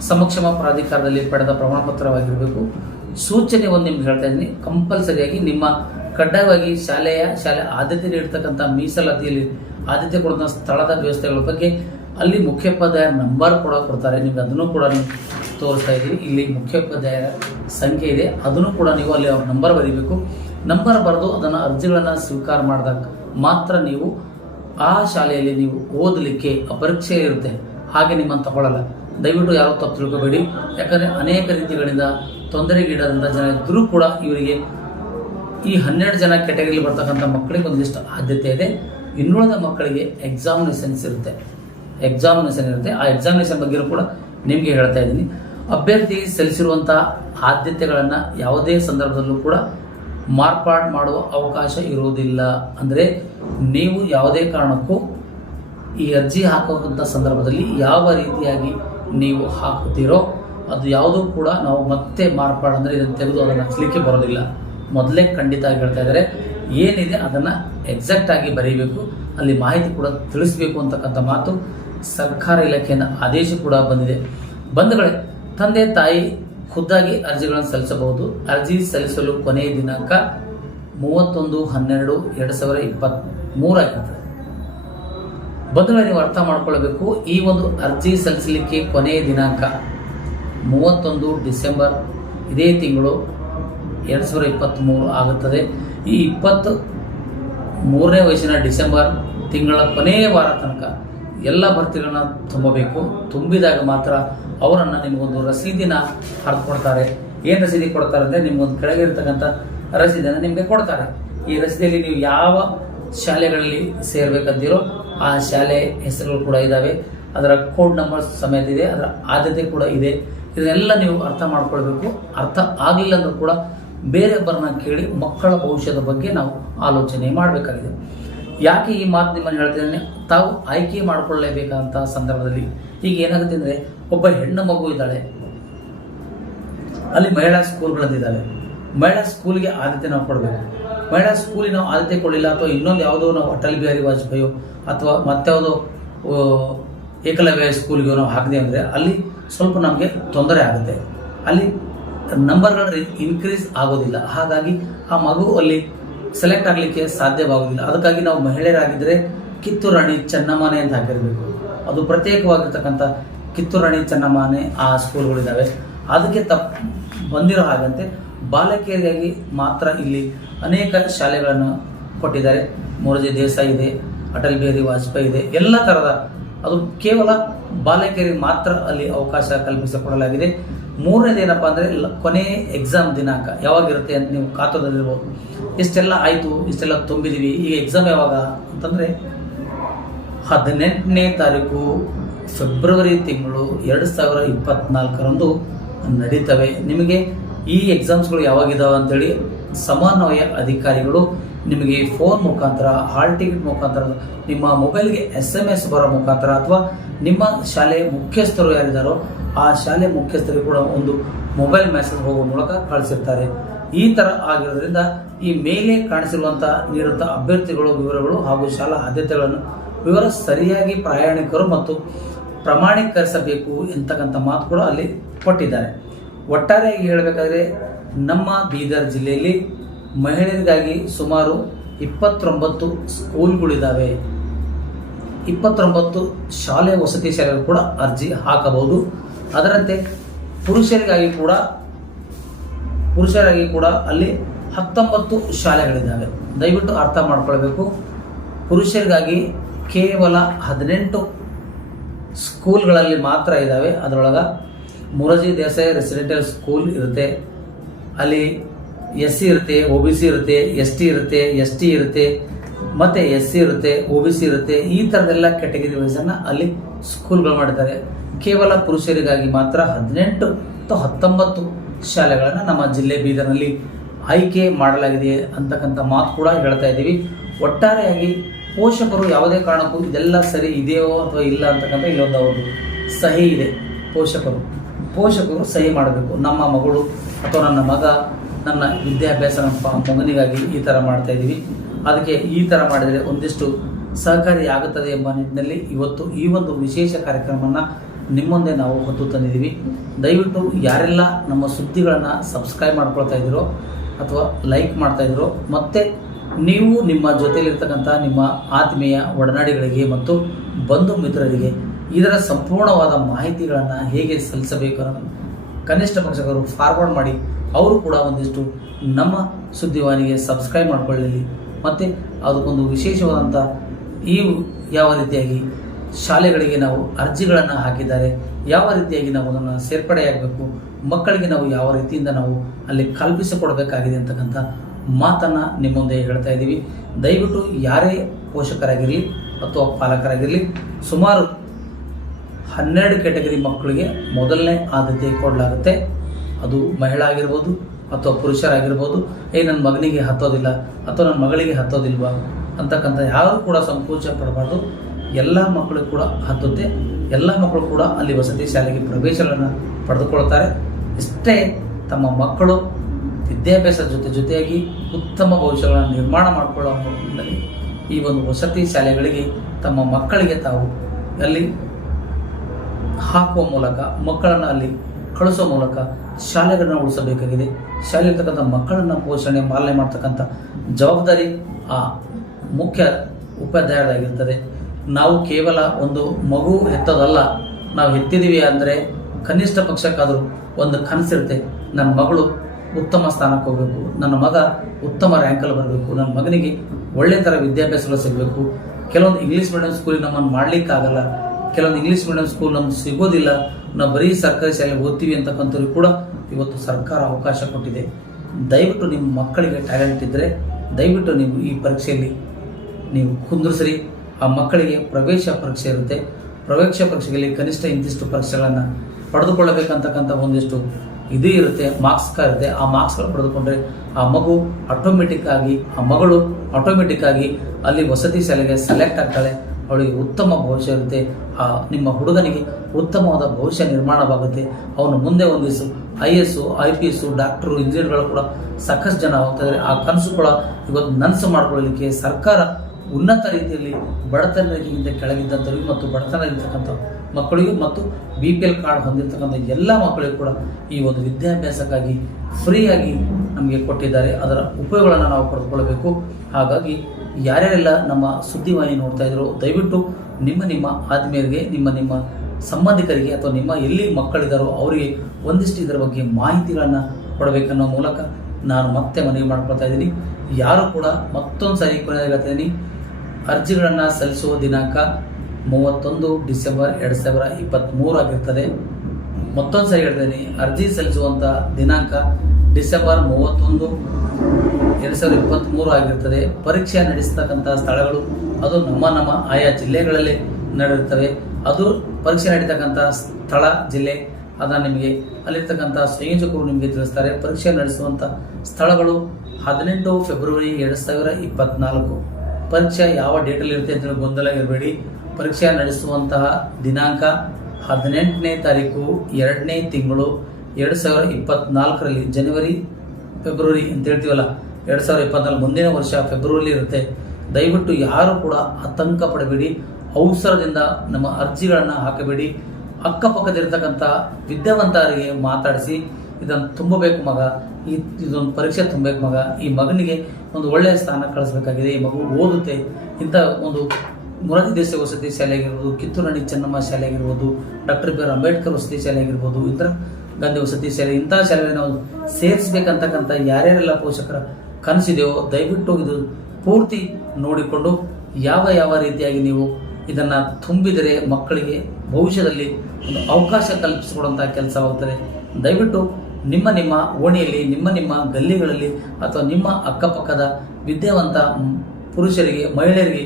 ಸಮಕ್ಷಮ ಪ್ರಾಧಿಕಾರದಲ್ಲಿ ಪಡೆದ ಪ್ರಮಾಣ ಪತ್ರವಾಗಿರಬೇಕು. ಸೂಚನೆ ಒಂದು ನಿಮ್ಗೆ ಹೇಳ್ತಾ ಇದ್ದೀನಿ, ಕಂಪಲ್ಸರಿಯಾಗಿ ನಿಮ್ಮ ಕಡ್ಡಾಯವಾಗಿ ಶಾಲೆ ಆದ್ಯತೆ ನೀಡ್ತಕ್ಕಂಥ ಮೀಸಲಾತಿಯಲ್ಲಿ ಆದ್ಯತೆ ಕೊಡುವ ಸ್ಥಳದ ವ್ಯವಸ್ಥೆಗಳ ಬಗ್ಗೆ ಅಲ್ಲಿ ಮುಖ್ಯೋಪಾಧ್ಯಾಯರ ನಂಬರ್ ಕೂಡ ಕೊಡ್ತಾರೆ. ನಿಮ್ಗೆ ಅದನ್ನು ಕೂಡ ನೀವು ತೋರಿಸ್ತಾ ಇದ್ದೀವಿ. ಇಲ್ಲಿ ಮುಖ್ಯೋಪಾಧ್ಯಾಯರ ಸಂಖ್ಯೆ ಇದೆ, ಅದನ್ನು ಕೂಡ ನೀವು ಅಲ್ಲಿ ಅವ್ರ ನಂಬರ್ ಬರೀಬೇಕು. ನಂಬರ್ ಬರೆದು ಅದನ್ನು ಅರ್ಜಿಗಳನ್ನು ಸ್ವೀಕಾರ ಮಾಡಿದಾಗ ಮಾತ್ರ ನೀವು ಆ ಶಾಲೆಯಲ್ಲಿ ನೀವು ಓದಲಿಕ್ಕೆ ಪರೀಕ್ಷೆ ಇರುತ್ತೆ, ಹಾಗೆ ನಿಮ್ಮನ್ನು ತಗೊಳ್ಳಲ್ಲ. ದಯವಿಟ್ಟು ಯಾರೋ ತಪ್ಪು ತಿಳ್ಕೋಬೇಡಿ. ಯಾಕಂದರೆ ಅನೇಕ ರೀತಿಗಳಿಂದ ತೊಂದರೆಗೀಡಾದಂಥ ಜನ ಇದ್ದರೂ ಕೂಡ ಇವರಿಗೆ ಈ 12 ಜನ ಕ್ಯಾಟಗರಿಯಲ್ಲಿ ಬರ್ತಕ್ಕಂಥ ಮಕ್ಕಳಿಗೆ ಒಂದಿಷ್ಟು ಆದ್ಯತೆ ಇದೆ. ಇನ್ನುಳಿದ ಮಕ್ಕಳಿಗೆ ಎಕ್ಸಾಮಿನೇಷನ್ಸ್ ಇರುತ್ತೆ. ಎಕ್ಸಾಮಿನೇಷನ್ ಇರುತ್ತೆ. ಆ ಎಕ್ಸಾಮಿನೇಷನ್ ಬಗ್ಗೆ ಕೂಡ ನಿಮಗೆ ಹೇಳ್ತಾ ಇದ್ದೀನಿ. ಅಭ್ಯರ್ಥಿ ಸಲ್ಲಿಸಿರುವಂಥ ಆದ್ಯತೆಗಳನ್ನು ಯಾವುದೇ ಸಂದರ್ಭದಲ್ಲೂ ಕೂಡ ಮಾರ್ಪಾಡು ಮಾಡುವ ಅವಕಾಶ ಇರುವುದಿಲ್ಲ. ಅಂದರೆ ನೀವು ಯಾವುದೇ ಕಾರಣಕ್ಕೂ ಈ ಅರ್ಜಿ ಹಾಕುವಂಥ ಸಂದರ್ಭದಲ್ಲಿ ಯಾವ ರೀತಿಯಾಗಿ ನೀವು ಹಾಕುತ್ತೀರೋ ಅದು ಯಾವುದೂ ಕೂಡ ನಾವು ಮತ್ತೆ ಮಾರ್ಪಾಡು ಅಂದರೆ ಇದನ್ನು ತೆಗೆದು ಅದನ್ನು ಹಚ್ಚಲಿಕ್ಕೆ ಬರೋದಿಲ್ಲ. ಮೊದಲೇ ಖಂಡಿತ ಹೇಳ್ತಾ ಇದ್ದಾರೆ, ಏನಿದೆ ಅದನ್ನು ಎಕ್ಸಾಕ್ಟಾಗಿ ಬರೀಬೇಕು, ಅಲ್ಲಿ ಮಾಹಿತಿ ಕೂಡ ತಿಳಿಸಬೇಕು ಅಂತಕ್ಕಂಥ ಮಾತು ಸರ್ಕಾರ ಇಲಾಖೆಯಿಂದ ಆದೇಶ ಕೂಡ ಬಂದಿದೆ. ಬಂಧುಗಳೇ, ತಂದೆ ತಾಯಿ ಖುದ್ದಾಗಿ ಅರ್ಜಿಗಳನ್ನು ಸಲ್ಲಿಸಬಹುದು. ಅರ್ಜಿ ಸಲ್ಲಿಸಲು ಕೊನೆಯ ದಿನಾಂಕ 31/12/2023 ಆಗಿರ್ತದೆ. ಬಂಧುಗಳೇ, ನೀವು ಅರ್ಥ ಮಾಡ್ಕೊಳ್ಬೇಕು, ಈ ಒಂದು ಅರ್ಜಿ ಸಲ್ಲಿಸಲಿಕ್ಕೆ ಕೊನೆಯ ದಿನಾಂಕ 31 ಡಿಸೆಂಬರ್ ಇದೇ ತಿಂಗಳು 2023 ಆಗುತ್ತದೆ. ಈ 23ನೇ ವಯಸ್ಸಿನ ಡಿಸೆಂಬರ್ ತಿಂಗಳ ಕೊನೆಯ ವಾರ ತನಕ ಎಲ್ಲ ಭರ್ತಿಗಳನ್ನ ತುಂಬಬೇಕು. ತುಂಬಿದಾಗ ಮಾತ್ರ ಅವರನ್ನು ನಿಮಗೊಂದು ರಸೀದಿನ ಹರಿದು ಕೊಡ್ತಾರೆ. ಏನು ರಸೀದಿ ಕೊಡ್ತಾರೆ ಅಂದರೆ, ನಿಮ್ಗೊಂದು ಕೆಳಗೆ ಇರ್ತಕ್ಕಂಥ ರಸೀದಿಯನ್ನು ನಿಮಗೆ ಕೊಡ್ತಾರೆ. ಈ ರಸೀದಿಯಲ್ಲಿ ನೀವು ಯಾವ ಶಾಲೆಗಳಲ್ಲಿ ಸೇರಬೇಕಂತೀರೋ ಆ ಶಾಲೆ ಹೆಸರುಗಳು ಕೂಡ ಇದ್ದಾವೆ, ಅದರ ಕೋಡ್ ನಂಬರ್ ಸಮೇತ ಇದೆ, ಅದರ ಆದ್ಯತೆ ಕೂಡ ಇದೆ. ಇದನ್ನೆಲ್ಲ ನೀವು ಅರ್ಥ ಮಾಡ್ಕೊಳ್ಬೇಕು. ಅರ್ಥ ಆಗಲಿಲ್ಲ ಅಂದರೂ ಕೂಡ ಬೇರೆಯೊಬ್ಬರನ್ನ ಕೇಳಿ ಮಕ್ಕಳ ಭವಿಷ್ಯದ ಬಗ್ಗೆ ನಾವು ಆಲೋಚನೆ ಮಾಡಬೇಕಾಗಿದೆ. ಯಾಕೆ ಈ ಮಾತು ನಿಮ್ಮನ್ನು ಹೇಳ್ತಿದ್ದೇನೆ, ತಾವು ಆಯ್ಕೆ ಮಾಡಿಕೊಳ್ಳಲೇಬೇಕಂತ ಸಂದರ್ಭದಲ್ಲಿ ಈಗ ಏನಾಗುತ್ತೆ ಅಂದರೆ, ಒಬ್ಬ ಹೆಣ್ಣು ಮಗು ಇದ್ದಾಳೆ, ಅಲ್ಲಿ ಮಹಿಳಾ ಸ್ಕೂಲ್ಗಳಂದಿದ್ದಾವೆ. ಮಹಿಳಾ ಸ್ಕೂಲ್ಗೆ ಆದ್ಯತೆ ನಾವು ಕೊಡಬೇಕು. ಮಹಿಳಾ ಸ್ಕೂಲಿಗೆ ನಾವು ಆದ್ಯತೆ ಕೊಡಲಿಲ್ಲ, ಅಥವಾ ಇನ್ನೊಂದು ಯಾವುದೋ ನಾವು ಅಟಲ್ ಬಿಹಾರಿ ವಾಜಪೇಯಿ ಅಥವಾ ಮತ್ತಾವುದೋ ಏಕಲವ್ಯ ಸ್ಕೂಲ್ಗೆ ನಾವು ಹಾಕಿದೆ ಅಂದರೆ ಅಲ್ಲಿ ಸ್ವಲ್ಪ ನಮಗೆ ತೊಂದರೆ ಆಗುತ್ತೆ. ಅಲ್ಲಿ ನಂಬರ್ಗಳು ಇನ್ಕ್ರೀಸ್ ಆಗೋದಿಲ್ಲ. ಹಾಗಾಗಿ ಆ ಮಗು ಅಲ್ಲಿ ಸೆಲೆಕ್ಟ್ ಆಗಲಿಕ್ಕೆ ಸಾಧ್ಯವಾಗೋದಿಲ್ಲ. ಅದಕ್ಕಾಗಿ ನಾವು ಮಹಿಳೆಯರಾಗಿದ್ದರೆ ಕಿತ್ತೂರು ರಾಣಿ ಚೆನ್ನಮ್ಮನೆ ಅಂತ ಹಾಕಿರಬೇಕು. ಅದು ಪ್ರತ್ಯೇಕವಾಗಿರ್ತಕ್ಕಂಥ ಕಿತ್ತೂರು ರಾಣಿ ಚೆನ್ನಮ್ಮನೆ ಆ ಸ್ಕೂಲ್ಗಳಿದ್ದಾವೆ. ಅದಕ್ಕೆ ಬಂದಿರೋ ಹಾಗಂತೆ ಬಾಲಕಿಯರಿಗಾಗಿ ಮಾತ್ರ ಇಲ್ಲಿ ಅನೇಕ ಶಾಲೆಗಳನ್ನು ಕೊಟ್ಟಿದ್ದಾರೆ. ಮೊರಾರ್ಜಿ ದೇಸಾಯಿ ಇದೆ, ಅಟಲ್ ಬಿಹಾರಿ ವಾಜಪೇಯಿ ಇದೆ, ಎಲ್ಲ ಥರದ, ಅದು ಕೇವಲ ಬಾಲಕಿಯರಿಗೆ ಮಾತ್ರ ಅಲ್ಲಿ ಅವಕಾಶ ಕಲ್ಪಿಸಿಕೊಡಲಾಗಿದೆ. ಮೂರನೇದೇನಪ್ಪ ಅಂದರೆ, ಕೊನೆಯ ಎಕ್ಸಾಮ್ ದಿನಾಂಕ ಯಾವಾಗಿರುತ್ತೆ ಅಂತ ನೀವು ಕಾತುರದಲ್ಲಿರ್ಬೋದು. ಇಷ್ಟೆಲ್ಲ ಆಯಿತು, ಇಷ್ಟೆಲ್ಲ ತುಂಬಿದ್ದೀವಿ, ಈಗ ಎಕ್ಸಾಮ್ ಯಾವಾಗ ಅಂತಂದರೆ 18ನೇ ತಾರೀಕು ಫೆಬ್ರವರಿ ತಿಂಗಳು 2024ರಂದು ನಡೀತವೆ. ನಿಮಗೆ ಈ ಎಕ್ಸಾಮ್ಸ್ಗಳು ಯಾವಾಗಿದ್ದಾವೆ ಅಂತೇಳಿ ಸಮನ್ವಯ ಅಧಿಕಾರಿಗಳು ನಿಮಗೆ ಫೋನ್ ಮುಖಾಂತರ, ಹಾಲ್ ಟಿಕೆಟ್ ಮುಖಾಂತರ, ನಿಮ್ಮ ಮೊಬೈಲ್ಗೆ SMS ಬರೋ ಮುಖಾಂತರ, ಅಥವಾ ನಿಮ್ಮ ಶಾಲೆಯ ಮುಖ್ಯಸ್ಥರು ಯಾರಿದ್ದಾರೋ ಆ ಶಾಲೆ ಮುಖ್ಯಸ್ಥರಿಗೆ ಕೂಡ ಒಂದು ಮೊಬೈಲ್ ಮೆಸೇಜ್ ಹೋಗುವ ಮೂಲಕ ಕಳಿಸಿರ್ತಾರೆ. ಈ ಥರ ಆಗಿರೋದ್ರಿಂದ ಈ ಮೇಲೆ ಕಾಣಿಸಿರುವಂಥ ನೀಡುವಂಥ ಅಭ್ಯರ್ಥಿಗಳು ವಿವರಗಳು ಹಾಗೂ ಶಾಲಾ ಆದ್ಯತೆಗಳನ್ನು ವಿವರ ಸರಿಯಾಗಿ ಪ್ರಯಾಣಿಕರು ಮತ್ತು ಪ್ರಮಾಣೀಕರಿಸಬೇಕು ಎಂತಕ್ಕಂಥ ಮಾತು ಕೂಡ ಅಲ್ಲಿ ಕೊಟ್ಟಿದ್ದಾರೆ. ಒಟ್ಟಾರೆಯಾಗಿ ಹೇಳಬೇಕಾದ್ರೆ, ನಮ್ಮ ಬೀದರ್ ಜಿಲ್ಲೆಯಲ್ಲಿ ಮಹಿಳೆಯರಿಗಾಗಿ ಸುಮಾರು 29 ಸ್ಕೂಲ್ಗಳಿದ್ದಾವೆ. 29 ಶಾಲೆ ವಸತಿ ಶಾಲೆಗಳು ಕೂಡ ಅರ್ಜಿ ಹಾಕಬಹುದು. ಅದರಂತೆ ಪುರುಷರಿಗಾಗಿ ಕೂಡ ಅಲ್ಲಿ 19 ಶಾಲೆಗಳಿದ್ದಾವೆ. ದಯವಿಟ್ಟು ಅರ್ಥ ಮಾಡ್ಕೊಳ್ಬೇಕು. ಪುರುಷರಿಗಾಗಿ ಕೇವಲ 18 ಸ್ಕೂಲ್ಗಳಲ್ಲಿ ಮಾತ್ರ ಇದ್ದಾವೆ. ಅದರೊಳಗೆ ಮೊರಾರ್ಜಿ ದೇಸಾಯಿ ರೆಸಿಡೆನ್ಷಿಯಲ್ ಸ್ಕೂಲ್ ಇರುತ್ತೆ, ಅಲ್ಲಿ SC ಇರುತ್ತೆ, OBC ಇರುತ್ತೆ, ST ಇರುತ್ತೆ, ST ಇರುತ್ತೆ, ಮತ್ತು SC ಇರುತ್ತೆ, OBC ಇರುತ್ತೆ. ಈ ಥರದೆಲ್ಲ ಕ್ಯಾಟಗರಿ ವೈಸನ್ನು ಅಲ್ಲಿ ಸ್ಕೂಲ್ಗಳು ಮಾಡಿದ್ದಾರೆ. ಕೇವಲ ಪುರುಷರಿಗಾಗಿ ಮಾತ್ರ 18 ಅಥವಾ 19 ಶಾಲೆಗಳನ್ನು ನಮ್ಮ ಜಿಲ್ಲೆ ಬೀದರ್ನಲ್ಲಿ ಆಯ್ಕೆ ಮಾಡಲಾಗಿದೆ ಅಂತಕ್ಕಂಥ ಮಾತು ಕೂಡ ಹೇಳ್ತಾ ಇದ್ದೀವಿ. ಒಟ್ಟಾರೆಯಾಗಿ ಪೋಷಕರು ಯಾವುದೇ ಕಾರಣಕ್ಕೂ ಇದೆಲ್ಲ ಸರಿ ಇದೆಯೋ ಅಥವಾ ಇಲ್ಲ ಅಂತಕ್ಕಂಥ ಇಲ್ಲೊಂದು ಅವರು ಸಹಿ ಇದೆ. ಪೋಷಕರು ಸಹಿ ಮಾಡಬೇಕು. ನಮ್ಮ ಮಗಳು ಅಥವಾ ನನ್ನ ಮಗ, ನನ್ನ ವಿದ್ಯಾಭ್ಯಾಸ, ನಮ್ಮ ಮಗನಿಗಾಗಿ ಈ ಥರ ಮಾಡ್ತಾ ಇದ್ದೀವಿ, ಅದಕ್ಕೆ ಈ ಥರ ಮಾಡಿದರೆ ಒಂದಿಷ್ಟು ಸಹಕಾರಿ ಆಗುತ್ತದೆ ಎಂಬ ನಿಟ್ಟಿನಲ್ಲಿ ಇವತ್ತು ಈ ಒಂದು ವಿಶೇಷ ಕಾರ್ಯಕ್ರಮವನ್ನು ನಿಮ್ಮ ಮುಂದೆ ನಾವು ಹೊತ್ತು ತಂದಿದ್ದೀವಿ. ದಯವಿಟ್ಟು ಯಾರೆಲ್ಲ ನಮ್ಮ ಸುದ್ದಿಗಳನ್ನು ಸಬ್ಸ್ಕ್ರೈಬ್ ಮಾಡ್ಕೊಳ್ತಾ ಇದ್ದೀರೋ ಅಥವಾ ಲೈಕ್ ಮಾಡ್ತಾ ಇದ್ದೀರೋ, ಮತ್ತು ನೀವು ನಿಮ್ಮ ಜೊತೆಯಲ್ಲಿರ್ತಕ್ಕಂಥ ನಿಮ್ಮ ಆತ್ಮೀಯ ಒಡನಾಡಿಗಳಿಗೆ ಮತ್ತು ಬಂಧು ಮಿತ್ರರಿಗೆ ಇದರ ಸಂಪೂರ್ಣವಾದ ಮಾಹಿತಿಗಳನ್ನು ಹೇಗೆ ಸಲ್ಲಿಸಬೇಕು ಅನ್ನೋದನ್ನು ಕನಿಷ್ಠ ಪಕ್ಷಕರು ಫಾರ್ವರ್ಡ್ ಮಾಡಿ ಅವರು ಕೂಡ ಒಂದಿಷ್ಟು ನಮ್ಮ ಸುದ್ದಿವಾಹಿನಿಗೆ ಸಬ್ಸ್ಕ್ರೈಬ್ ಮಾಡಿಕೊಳ್ಳಲಿ. ಮತ್ತು ಅದಕ್ಕೊಂದು ವಿಶೇಷವಾದಂಥ ಯಾವ ರೀತಿಯಾಗಿ ಶಾಲೆಗಳಿಗೆ ನಾವು ಅರ್ಜಿಗಳನ್ನು ಹಾಕಿದ್ದಾರೆ, ಯಾವ ರೀತಿಯಾಗಿ ನಾವು ಅದನ್ನು ಸೇರ್ಪಡೆಯಾಗಬೇಕು, ಮಕ್ಕಳಿಗೆ ನಾವು ಯಾವ ರೀತಿಯಿಂದ ನಾವು ಅಲ್ಲಿ ಕಲ್ಪಿಸಿಕೊಡಬೇಕಾಗಿದೆ ಅಂತಕ್ಕಂಥ ಮಾತನ್ನು ನಿಮ್ಮ ಮುಂದೆ ಹೇಳ್ತಾ ಇದ್ದೀವಿ. ದಯವಿಟ್ಟು ಯಾರೇ ಪೋಷಕರಾಗಿರಲಿ ಅಥವಾ ಪಾಲಕರಾಗಿರಲಿ, ಸುಮಾರು 12 ಕ್ಯಾಟಗರಿ ಮಕ್ಕಳಿಗೆ ಮೊದಲನೇ ಆದ್ಯತೆ ಕೊಡಲಾಗುತ್ತೆ. ಅದು ಮಹಿಳಾ ಆಗಿರ್ಬೋದು ಅಥವಾ ಪುರುಷರಾಗಿರ್ಬೋದು. ನನ್ನ ಮಗನಿಗೆ ಹತ್ತೋದಿಲ್ಲ ಅಥವಾ ನನ್ನ ಮಗಳಿಗೆ ಹತ್ತೋದಿಲ್ವಾ ಅಂತಕ್ಕಂಥ ಯಾರು ಕೂಡ ಸಂಕೋಚ ಪಡಬಾರ್ದು. ಎಲ್ಲ ಮಕ್ಕಳಿಗೂ ಕೂಡ ಹತ್ತುತ್ತೆ. ಎಲ್ಲ ಮಕ್ಕಳು ಕೂಡ ಅಲ್ಲಿ ವಸತಿ ಶಾಲೆಗೆ ಪ್ರವೇಶಗಳನ್ನು ಪಡೆದುಕೊಳ್ತಾರೆ. ಇಷ್ಟೇ ತಮ್ಮ ಮಕ್ಕಳು ವಿದ್ಯಾಭ್ಯಾಸದ ಜೊತೆಯಾಗಿ ಉತ್ತಮ ಭವಿಷ್ಯಗಳನ್ನು ನಿರ್ಮಾಣ ಮಾಡಿಕೊಳ್ಳುವ ಮೂಲಕದಲ್ಲಿ ಈ ಒಂದು ವಸತಿ ಶಾಲೆಗಳಿಗೆ ತಮ್ಮ ಮಕ್ಕಳಿಗೆ ತಾವು ಅಲ್ಲಿ ಹಾಕುವ ಮೂಲಕ, ಮಕ್ಕಳನ್ನು ಅಲ್ಲಿ ಕಳಿಸೋ ಮೂಲಕ ಶಾಲೆಗಳನ್ನ ಉಳಿಸಬೇಕಾಗಿದೆ. ಶಾಲೆ ಇರ್ತಕ್ಕಂಥ ಮಕ್ಕಳನ್ನು ಪೋಷಣೆ ಪಾಲನೆ ಮಾಡ್ತಕ್ಕಂಥ ಜವಾಬ್ದಾರಿ ಆ ಮುಖ್ಯ ಉಪಾಧ್ಯಾಯರಾಗಿರ್ತದೆ. ನಾವು ಕೇವಲ ಒಂದು ಮಗು ಹೆತ್ತೋದಲ್ಲ, ನಾವು ಹೆತ್ತಿದ್ದೀವಿ ಅಂದರೆ ಕನಿಷ್ಠ ಪಕ್ಷಕ್ಕಾದರೂ ಒಂದು ಕನಸಿರುತ್ತೆ. ನನ್ನ ಮಗಳು ಉತ್ತಮ ಸ್ಥಾನಕ್ಕೆ ಹೋಗಬೇಕು, ನನ್ನ ಮಗ ಉತ್ತಮ ರ್ಯಾಂಕಲ್ಲಿ ಬರಬೇಕು, ನನ್ನ ಮಗನಿಗೆ ಒಳ್ಳೆ ಥರ ವಿದ್ಯಾಭ್ಯಾಸಗಳು ಸಿಗಬೇಕು. ಕೆಲವೊಂದು ಇಂಗ್ಲೀಷ್ ಮೀಡಿಯಂ ಸ್ಕೂಲಿಗೆ ನಮ್ಮನ್ನು ಮಾಡಲಿಕ್ಕಾಗಲ್ಲ, ಕೆಲವೊಂದು ಇಂಗ್ಲೀಷ್ ಮೀಡಿಯಂ ಸ್ಕೂಲ್ ನಮ್ಗೆ ಸಿಗೋದಿಲ್ಲ, ನಾವು ಬರೀ ಸರ್ಕಾರಿ ಶಾಲೆಗೆ ಓದ್ತೀವಿ ಅಂತಕ್ಕಂಥವ್ರಿಗೆ ಕೂಡ ಇವತ್ತು ಸರ್ಕಾರ ಅವಕಾಶ ಕೊಟ್ಟಿದೆ. ದಯವಿಟ್ಟು ನಿಮ್ಮ ಮಕ್ಕಳಿಗೆ ಟ್ಯಾಲೆಂಟ್ ಇದ್ದರೆ ದಯವಿಟ್ಟು ನೀವು ಈ ಪರೀಕ್ಷೆಯಲ್ಲಿ ನೀವು ಕುಂದಿರಿಸ್ರಿ. ಆ ಮಕ್ಕಳಿಗೆ ಪ್ರವೇಶ ಪರೀಕ್ಷೆ ಇರುತ್ತೆ. ಪ್ರವೇಶ ಪರೀಕ್ಷೆಯಲ್ಲಿ ಕನಿಷ್ಠ ಇಂತಿಷ್ಟು ಪರೀಕ್ಷೆಗಳನ್ನು ಪಡೆದುಕೊಳ್ಳಬೇಕಂತಕ್ಕಂಥ ಒಂದಿಷ್ಟು ಇದು ಇರುತ್ತೆ, ಮಾರ್ಕ್ಸ್ ಇರುತ್ತೆ. ಆ ಮಾರ್ಕ್ಸ್ಗಳು ಪಡೆದುಕೊಂಡ್ರೆ ಆ ಮಗು ಮಗಳು ಆಟೋಮೆಟಿಕ್ ಆಗಿ ಅಲ್ಲಿ ವಸತಿ ಶಾಲೆಗೆ ಸೆಲೆಕ್ಟ್ ಆಗ್ತಾಳೆ. ಅವಳಿಗೆ ಉತ್ತಮ ಭವಿಷ್ಯ ಇರುತ್ತೆ. ನಿಮ್ಮ ಹುಡುಗನಿಗೆ ಉತ್ತಮವಾದ ಭವಿಷ್ಯ ನಿರ್ಮಾಣವಾಗುತ್ತೆ. ಅವನು ಮುಂದೆ ಒಂದಿಷ್ಟು IAS, IPS, ಡಾಕ್ಟರು, ಇಂಜಿನಿಯರ್ಗಳು ಕೂಡ ಸಾಕಷ್ಟು ಜನ ಹೋಗ್ತಾಯಿದ್ದಾರೆ. ಆ ಕನಸು ಕೂಡ ಇವತ್ತು ನನಸು ಮಾಡಿಕೊಳ್ಳಲಿಕ್ಕೆ ಸರ್ಕಾರ ಉನ್ನತ ರೀತಿಯಲ್ಲಿ ಬಡತನದಿಂದ ಕೆಳಗಿದ್ದಂಥವ್ರಿಗೆ ಮತ್ತು ಬಡತನ ಇರ್ತಕ್ಕಂಥ ಮಕ್ಕಳಿಗೂ ಮತ್ತು BPL ಕಾರ್ಡ್ ಹೊಂದಿರತಕ್ಕಂಥ ಎಲ್ಲ ಮಕ್ಕಳಿಗೂ ಕೂಡ ಈ ಒಂದು ವಿದ್ಯಾಭ್ಯಾಸಕ್ಕಾಗಿ ಫ್ರೀಯಾಗಿ ನಮಗೆ ಕೊಟ್ಟಿದ್ದಾರೆ. ಅದರ ಉಪಯೋಗಗಳನ್ನು ನಾವು ಪಡೆದುಕೊಳ್ಳಬೇಕು. ಹಾಗಾಗಿ ಯಾರ್ಯಾರೆಲ್ಲ ನಮ್ಮ ಸುದ್ದಿವಾಹಿನಿ ನೋಡ್ತಾ ಇದ್ರು ದಯವಿಟ್ಟು ನಿಮ್ಮ ಆದ್ಮೇಲೆಗೆ ನಿಮ್ಮ ಸಂಬಂಧಿಕರಿಗೆ ಅಥವಾ ನಿಮ್ಮ ಎಲ್ಲಿ ಮಕ್ಕಳಿದ್ದಾರೋ ಅವರಿಗೆ ಒಂದಿಷ್ಟು ಇದರ ಬಗ್ಗೆ ಮಾಹಿತಿಗಳನ್ನು ಕೊಡಬೇಕನ್ನೋ ಮೂಲಕ ನಾನು ಮತ್ತೆ ಮನವಿ ಮಾಡ್ಕೊಳ್ತಾ ಇದ್ದೀನಿ. ಯಾರು ಕೂಡ ಮತ್ತೊಂದು ಸಾರಿ ಕೊನೆಯಲ್ಲಿ ಹೇಳ್ತಾ ಇದ್ದೀನಿ, ಅರ್ಜಿಗಳನ್ನು ಸಲ್ಲಿಸುವ ದಿನಾಂಕ 31 ಡಿಸೆಂಬರ್ 2023 ಆಗಿರ್ತದೆ. ಮತ್ತೊಂದು ಸಾರಿ ಹೇಳ್ತೀನಿ, ಅರ್ಜಿ ಸಲ್ಲಿಸುವಂಥ ದಿನಾಂಕ ಡಿಸೆಂಬರ್ 31, 2023 ಆಗಿರ್ತದೆ. ಪರೀಕ್ಷೆ ನಡೆಸತಕ್ಕಂಥ ಸ್ಥಳಗಳು ಅದು ನಮ್ಮ ಆಯಾ ಜಿಲ್ಲೆಗಳಲ್ಲಿ ನಡೆಯುತ್ತವೆ. ಅದು ಪರೀಕ್ಷೆ ನಡೀತಕ್ಕಂಥ ಸ್ಥಳ ಜಿಲ್ಲೆ ಅದನ್ನು ನಿಮಗೆ ಅಲ್ಲಿರ್ತಕ್ಕಂಥ ಸಂಯೋಜಕರು ನಿಮಗೆ ತಿಳಿಸ್ತಾರೆ. ಪರೀಕ್ಷೆ ನಡೆಸುವಂಥ ಸ್ಥಳಗಳು 18 ಫೆಬ್ರವರಿ 2024. ಪರೀಕ್ಷೆ ಯಾವ ಡೇಟಲ್ಲಿ ಇರುತ್ತೆ ಅಂತ ಗೊಂದಲ ಇರಬೇಡಿ. ಪರೀಕ್ಷೆ ನಡೆಸುವಂತಹ ದಿನಾಂಕ 18ನೇ ತಾರೀಕು 2ನೇ ತಿಂಗಳು 2024ರಲ್ಲಿ, ಜನವರಿ ಫೆಬ್ರವರಿ ಅಂತ ಹೇಳ್ತೀವಲ್ಲ, 2024 ಮುಂದಿನ ವರ್ಷ ಫೆಬ್ರವರಿ ಇರುತ್ತೆ. ದಯವಿಟ್ಟು ಯಾರು ಕೂಡ ಆತಂಕ ಪಡಬೇಡಿ. ಅವಸರದಿಂದ ನಮ್ಮ ಅರ್ಜಿಗಳನ್ನು ಹಾಕಬೇಡಿ. ಅಕ್ಕಪಕ್ಕದಿರ್ತಕ್ಕಂಥ ವಿದ್ಯಾವಂತರಿಗೆ ಮಾತಾಡಿಸಿ, ಇದನ್ನು ತುಂಬಬೇಕು ಮಗ, ಇದೊಂದು ಪರೀಕ್ಷೆ ತುಂಬಬೇಕು ಮಗ, ಈ ಮಗನಿಗೆ ಒಂದು ಒಳ್ಳೆಯ ಸ್ಥಾನ ಕಳಿಸ್ಬೇಕಾಗಿದೆ, ಈ ಮಗು ಓದುತ್ತೆ, ಇಂಥ ಒಂದು ಮೊರಾರ್ಜಿ ದೇಸಾಯಿ ವಸತಿ ಶಾಲೆ ಆಗಿರ್ಬೋದು, ಕಿತ್ತೂರು ರಾಣಿ ಚೆನ್ನಮ್ಮ ಶಾಲೆ ಆಗಿರ್ಬೋದು, ಡಾಕ್ಟರ್ BR ಅಂಬೇಡ್ಕರ್ ವಸತಿ ಶಾಲೆ ಆಗಿರ್ಬೋದು, ಇಂದಿರಾ ಗಾಂಧಿ ವಸತಿ ಶಾಲೆ, ಇಂಥ ಶಾಲೆಗೆ ನಾವು ಸೇರಿಸಬೇಕಂತಕ್ಕಂಥ ಯಾರ್ಯಾರೆಲ್ಲ ಪೋಷಕರ ಕನಸಿದೆಯೋ ದಯವಿಟ್ಟು ಇದು ಪೂರ್ತಿ ನೋಡಿಕೊಂಡು ಯಾವ ರೀತಿಯಾಗಿ ನೀವು ಇದನ್ನು ತುಂಬಿದರೆ ಮಕ್ಕಳಿಗೆ ಭವಿಷ್ಯದಲ್ಲಿ ಒಂದು ಅವಕಾಶ ಕಲ್ಪಿಸಿಕೊಡುವಂಥ ಕೆಲಸವಾಗುತ್ತದೆ. ದಯವಿಟ್ಟು ನಿಮ್ಮ ಓಣಿಯಲ್ಲಿ, ನಿಮ್ಮ ಗಲ್ಲಿಗಳಲ್ಲಿ ಅಥವಾ ನಿಮ್ಮ ಅಕ್ಕಪಕ್ಕದ ವಿದ್ಯಾವಂತ ಪುರುಷರಿಗೆ, ಮಹಿಳೆಯರಿಗೆ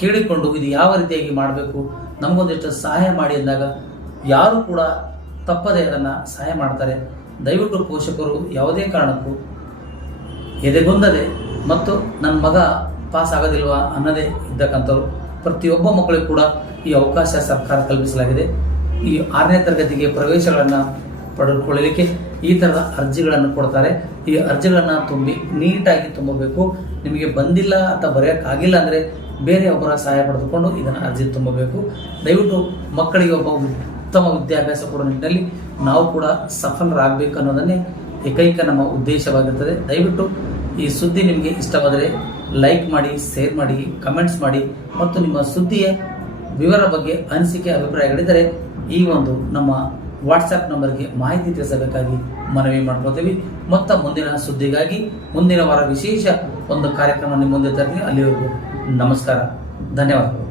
ಕೇಳಿಕೊಂಡು ಇದು ಯಾವ ರೀತಿಯಾಗಿ ಮಾಡಬೇಕು, ನಮಗೊಂದಿಷ್ಟು ಸಹಾಯ ಮಾಡಿ ಅಂದಾಗ ಯಾರು ಕೂಡ ತಪ್ಪದೆ ಅದನ್ನು ಸಹಾಯ ಮಾಡ್ತಾರೆ. ದಯವಿಟ್ಟು ಪೋಷಕರು ಯಾವುದೇ ಕಾರಣಕ್ಕೂ ಎದೆಗೊಂದದೆ ಮತ್ತು ನನ್ನ ಮಗ ಪಾಸ್ ಆಗೋದಿಲ್ವಾ ಅನ್ನೋದೇ ಇದ್ದಕ್ಕಂಥವ್ರು ಪ್ರತಿಯೊಬ್ಬ ಮಕ್ಕಳಿಗೂ ಕೂಡ ಈ ಅವಕಾಶ ಸರ್ಕಾರ ಕಲ್ಪಿಸಲಾಗಿದೆ. ಈ 6ನೇ ತರಗತಿಗೆ ಪ್ರವೇಶಗಳನ್ನು ಪಡೆದುಕೊಳ್ಳಲಿಕ್ಕೆ ಈ ಥರದ ಅರ್ಜಿಗಳನ್ನು ಕೊಡ್ತಾರೆ. ಈ ಅರ್ಜಿಗಳನ್ನು ನೀಟಾಗಿ ತುಂಬಬೇಕು. ನಿಮಗೆ ಬಂದಿಲ್ಲ ಅಥವಾ ಬರೆಯೋಕ್ಕಾಗಿಲ್ಲ ಅಂದರೆ ಬೇರೆ ಒಬ್ಬರ ಸಹಾಯ ಪಡೆದುಕೊಂಡು ಇದನ್ನು ಅರ್ಜಿ ತುಂಬಬೇಕು. ದಯವಿಟ್ಟು ಮಕ್ಕಳಿಗೆ ಒಬ್ಬ ಉತ್ತಮ ವಿದ್ಯಾಭ್ಯಾಸ ಕೊಡೋ ನಿಟ್ಟಿನಲ್ಲಿ ನಾವು ಕೂಡ ಸಫಲರಾಗಬೇಕು ಅನ್ನೋದನ್ನೇ ಏಕೈಕ ನಮ್ಮ ಉದ್ದೇಶವಾಗಿರ್ತದೆ. ದಯವಿಟ್ಟು ಈ ಸುದ್ದಿ ನಿಮಗೆ ಇಷ್ಟವಾದರೆ ಲೈಕ್ ಮಾಡಿ, ಶೇರ್ ಮಾಡಿ, ಕಮೆಂಟ್ಸ್ ಮಾಡಿ ಮತ್ತು ನಿಮ್ಮ ಸುದ್ದಿಯ ವಿವರ ಬಗ್ಗೆ ಅನಿಸಿಕೆ, ಅಭಿಪ್ರಾಯಗಳಿದ್ದರೆ ಈ ಒಂದು ನಮ್ಮ ವಾಟ್ಸಪ್ ನಂಬರ್ಗೆ ಮಾಹಿತಿ ತಿಳಿಸಬೇಕಾಗಿ ಮನವಿ ಮಾಡ್ಕೊಳ್ತೀವಿ. ಮತ್ತು ಮುಂದಿನ ಸುದ್ದಿಗಾಗಿ ಮುಂದಿನ ವಾರ ವಿಶೇಷ ಒಂದು ಕಾರ್ಯಕ್ರಮ ನಿಮ್ಮ ಮುಂದೆ ತರ್ತೀನಿ. ಅಲ್ಲಿವರೆಗೂ ನಮಸ್ಕಾರ, ಧನ್ಯವಾದಗಳು.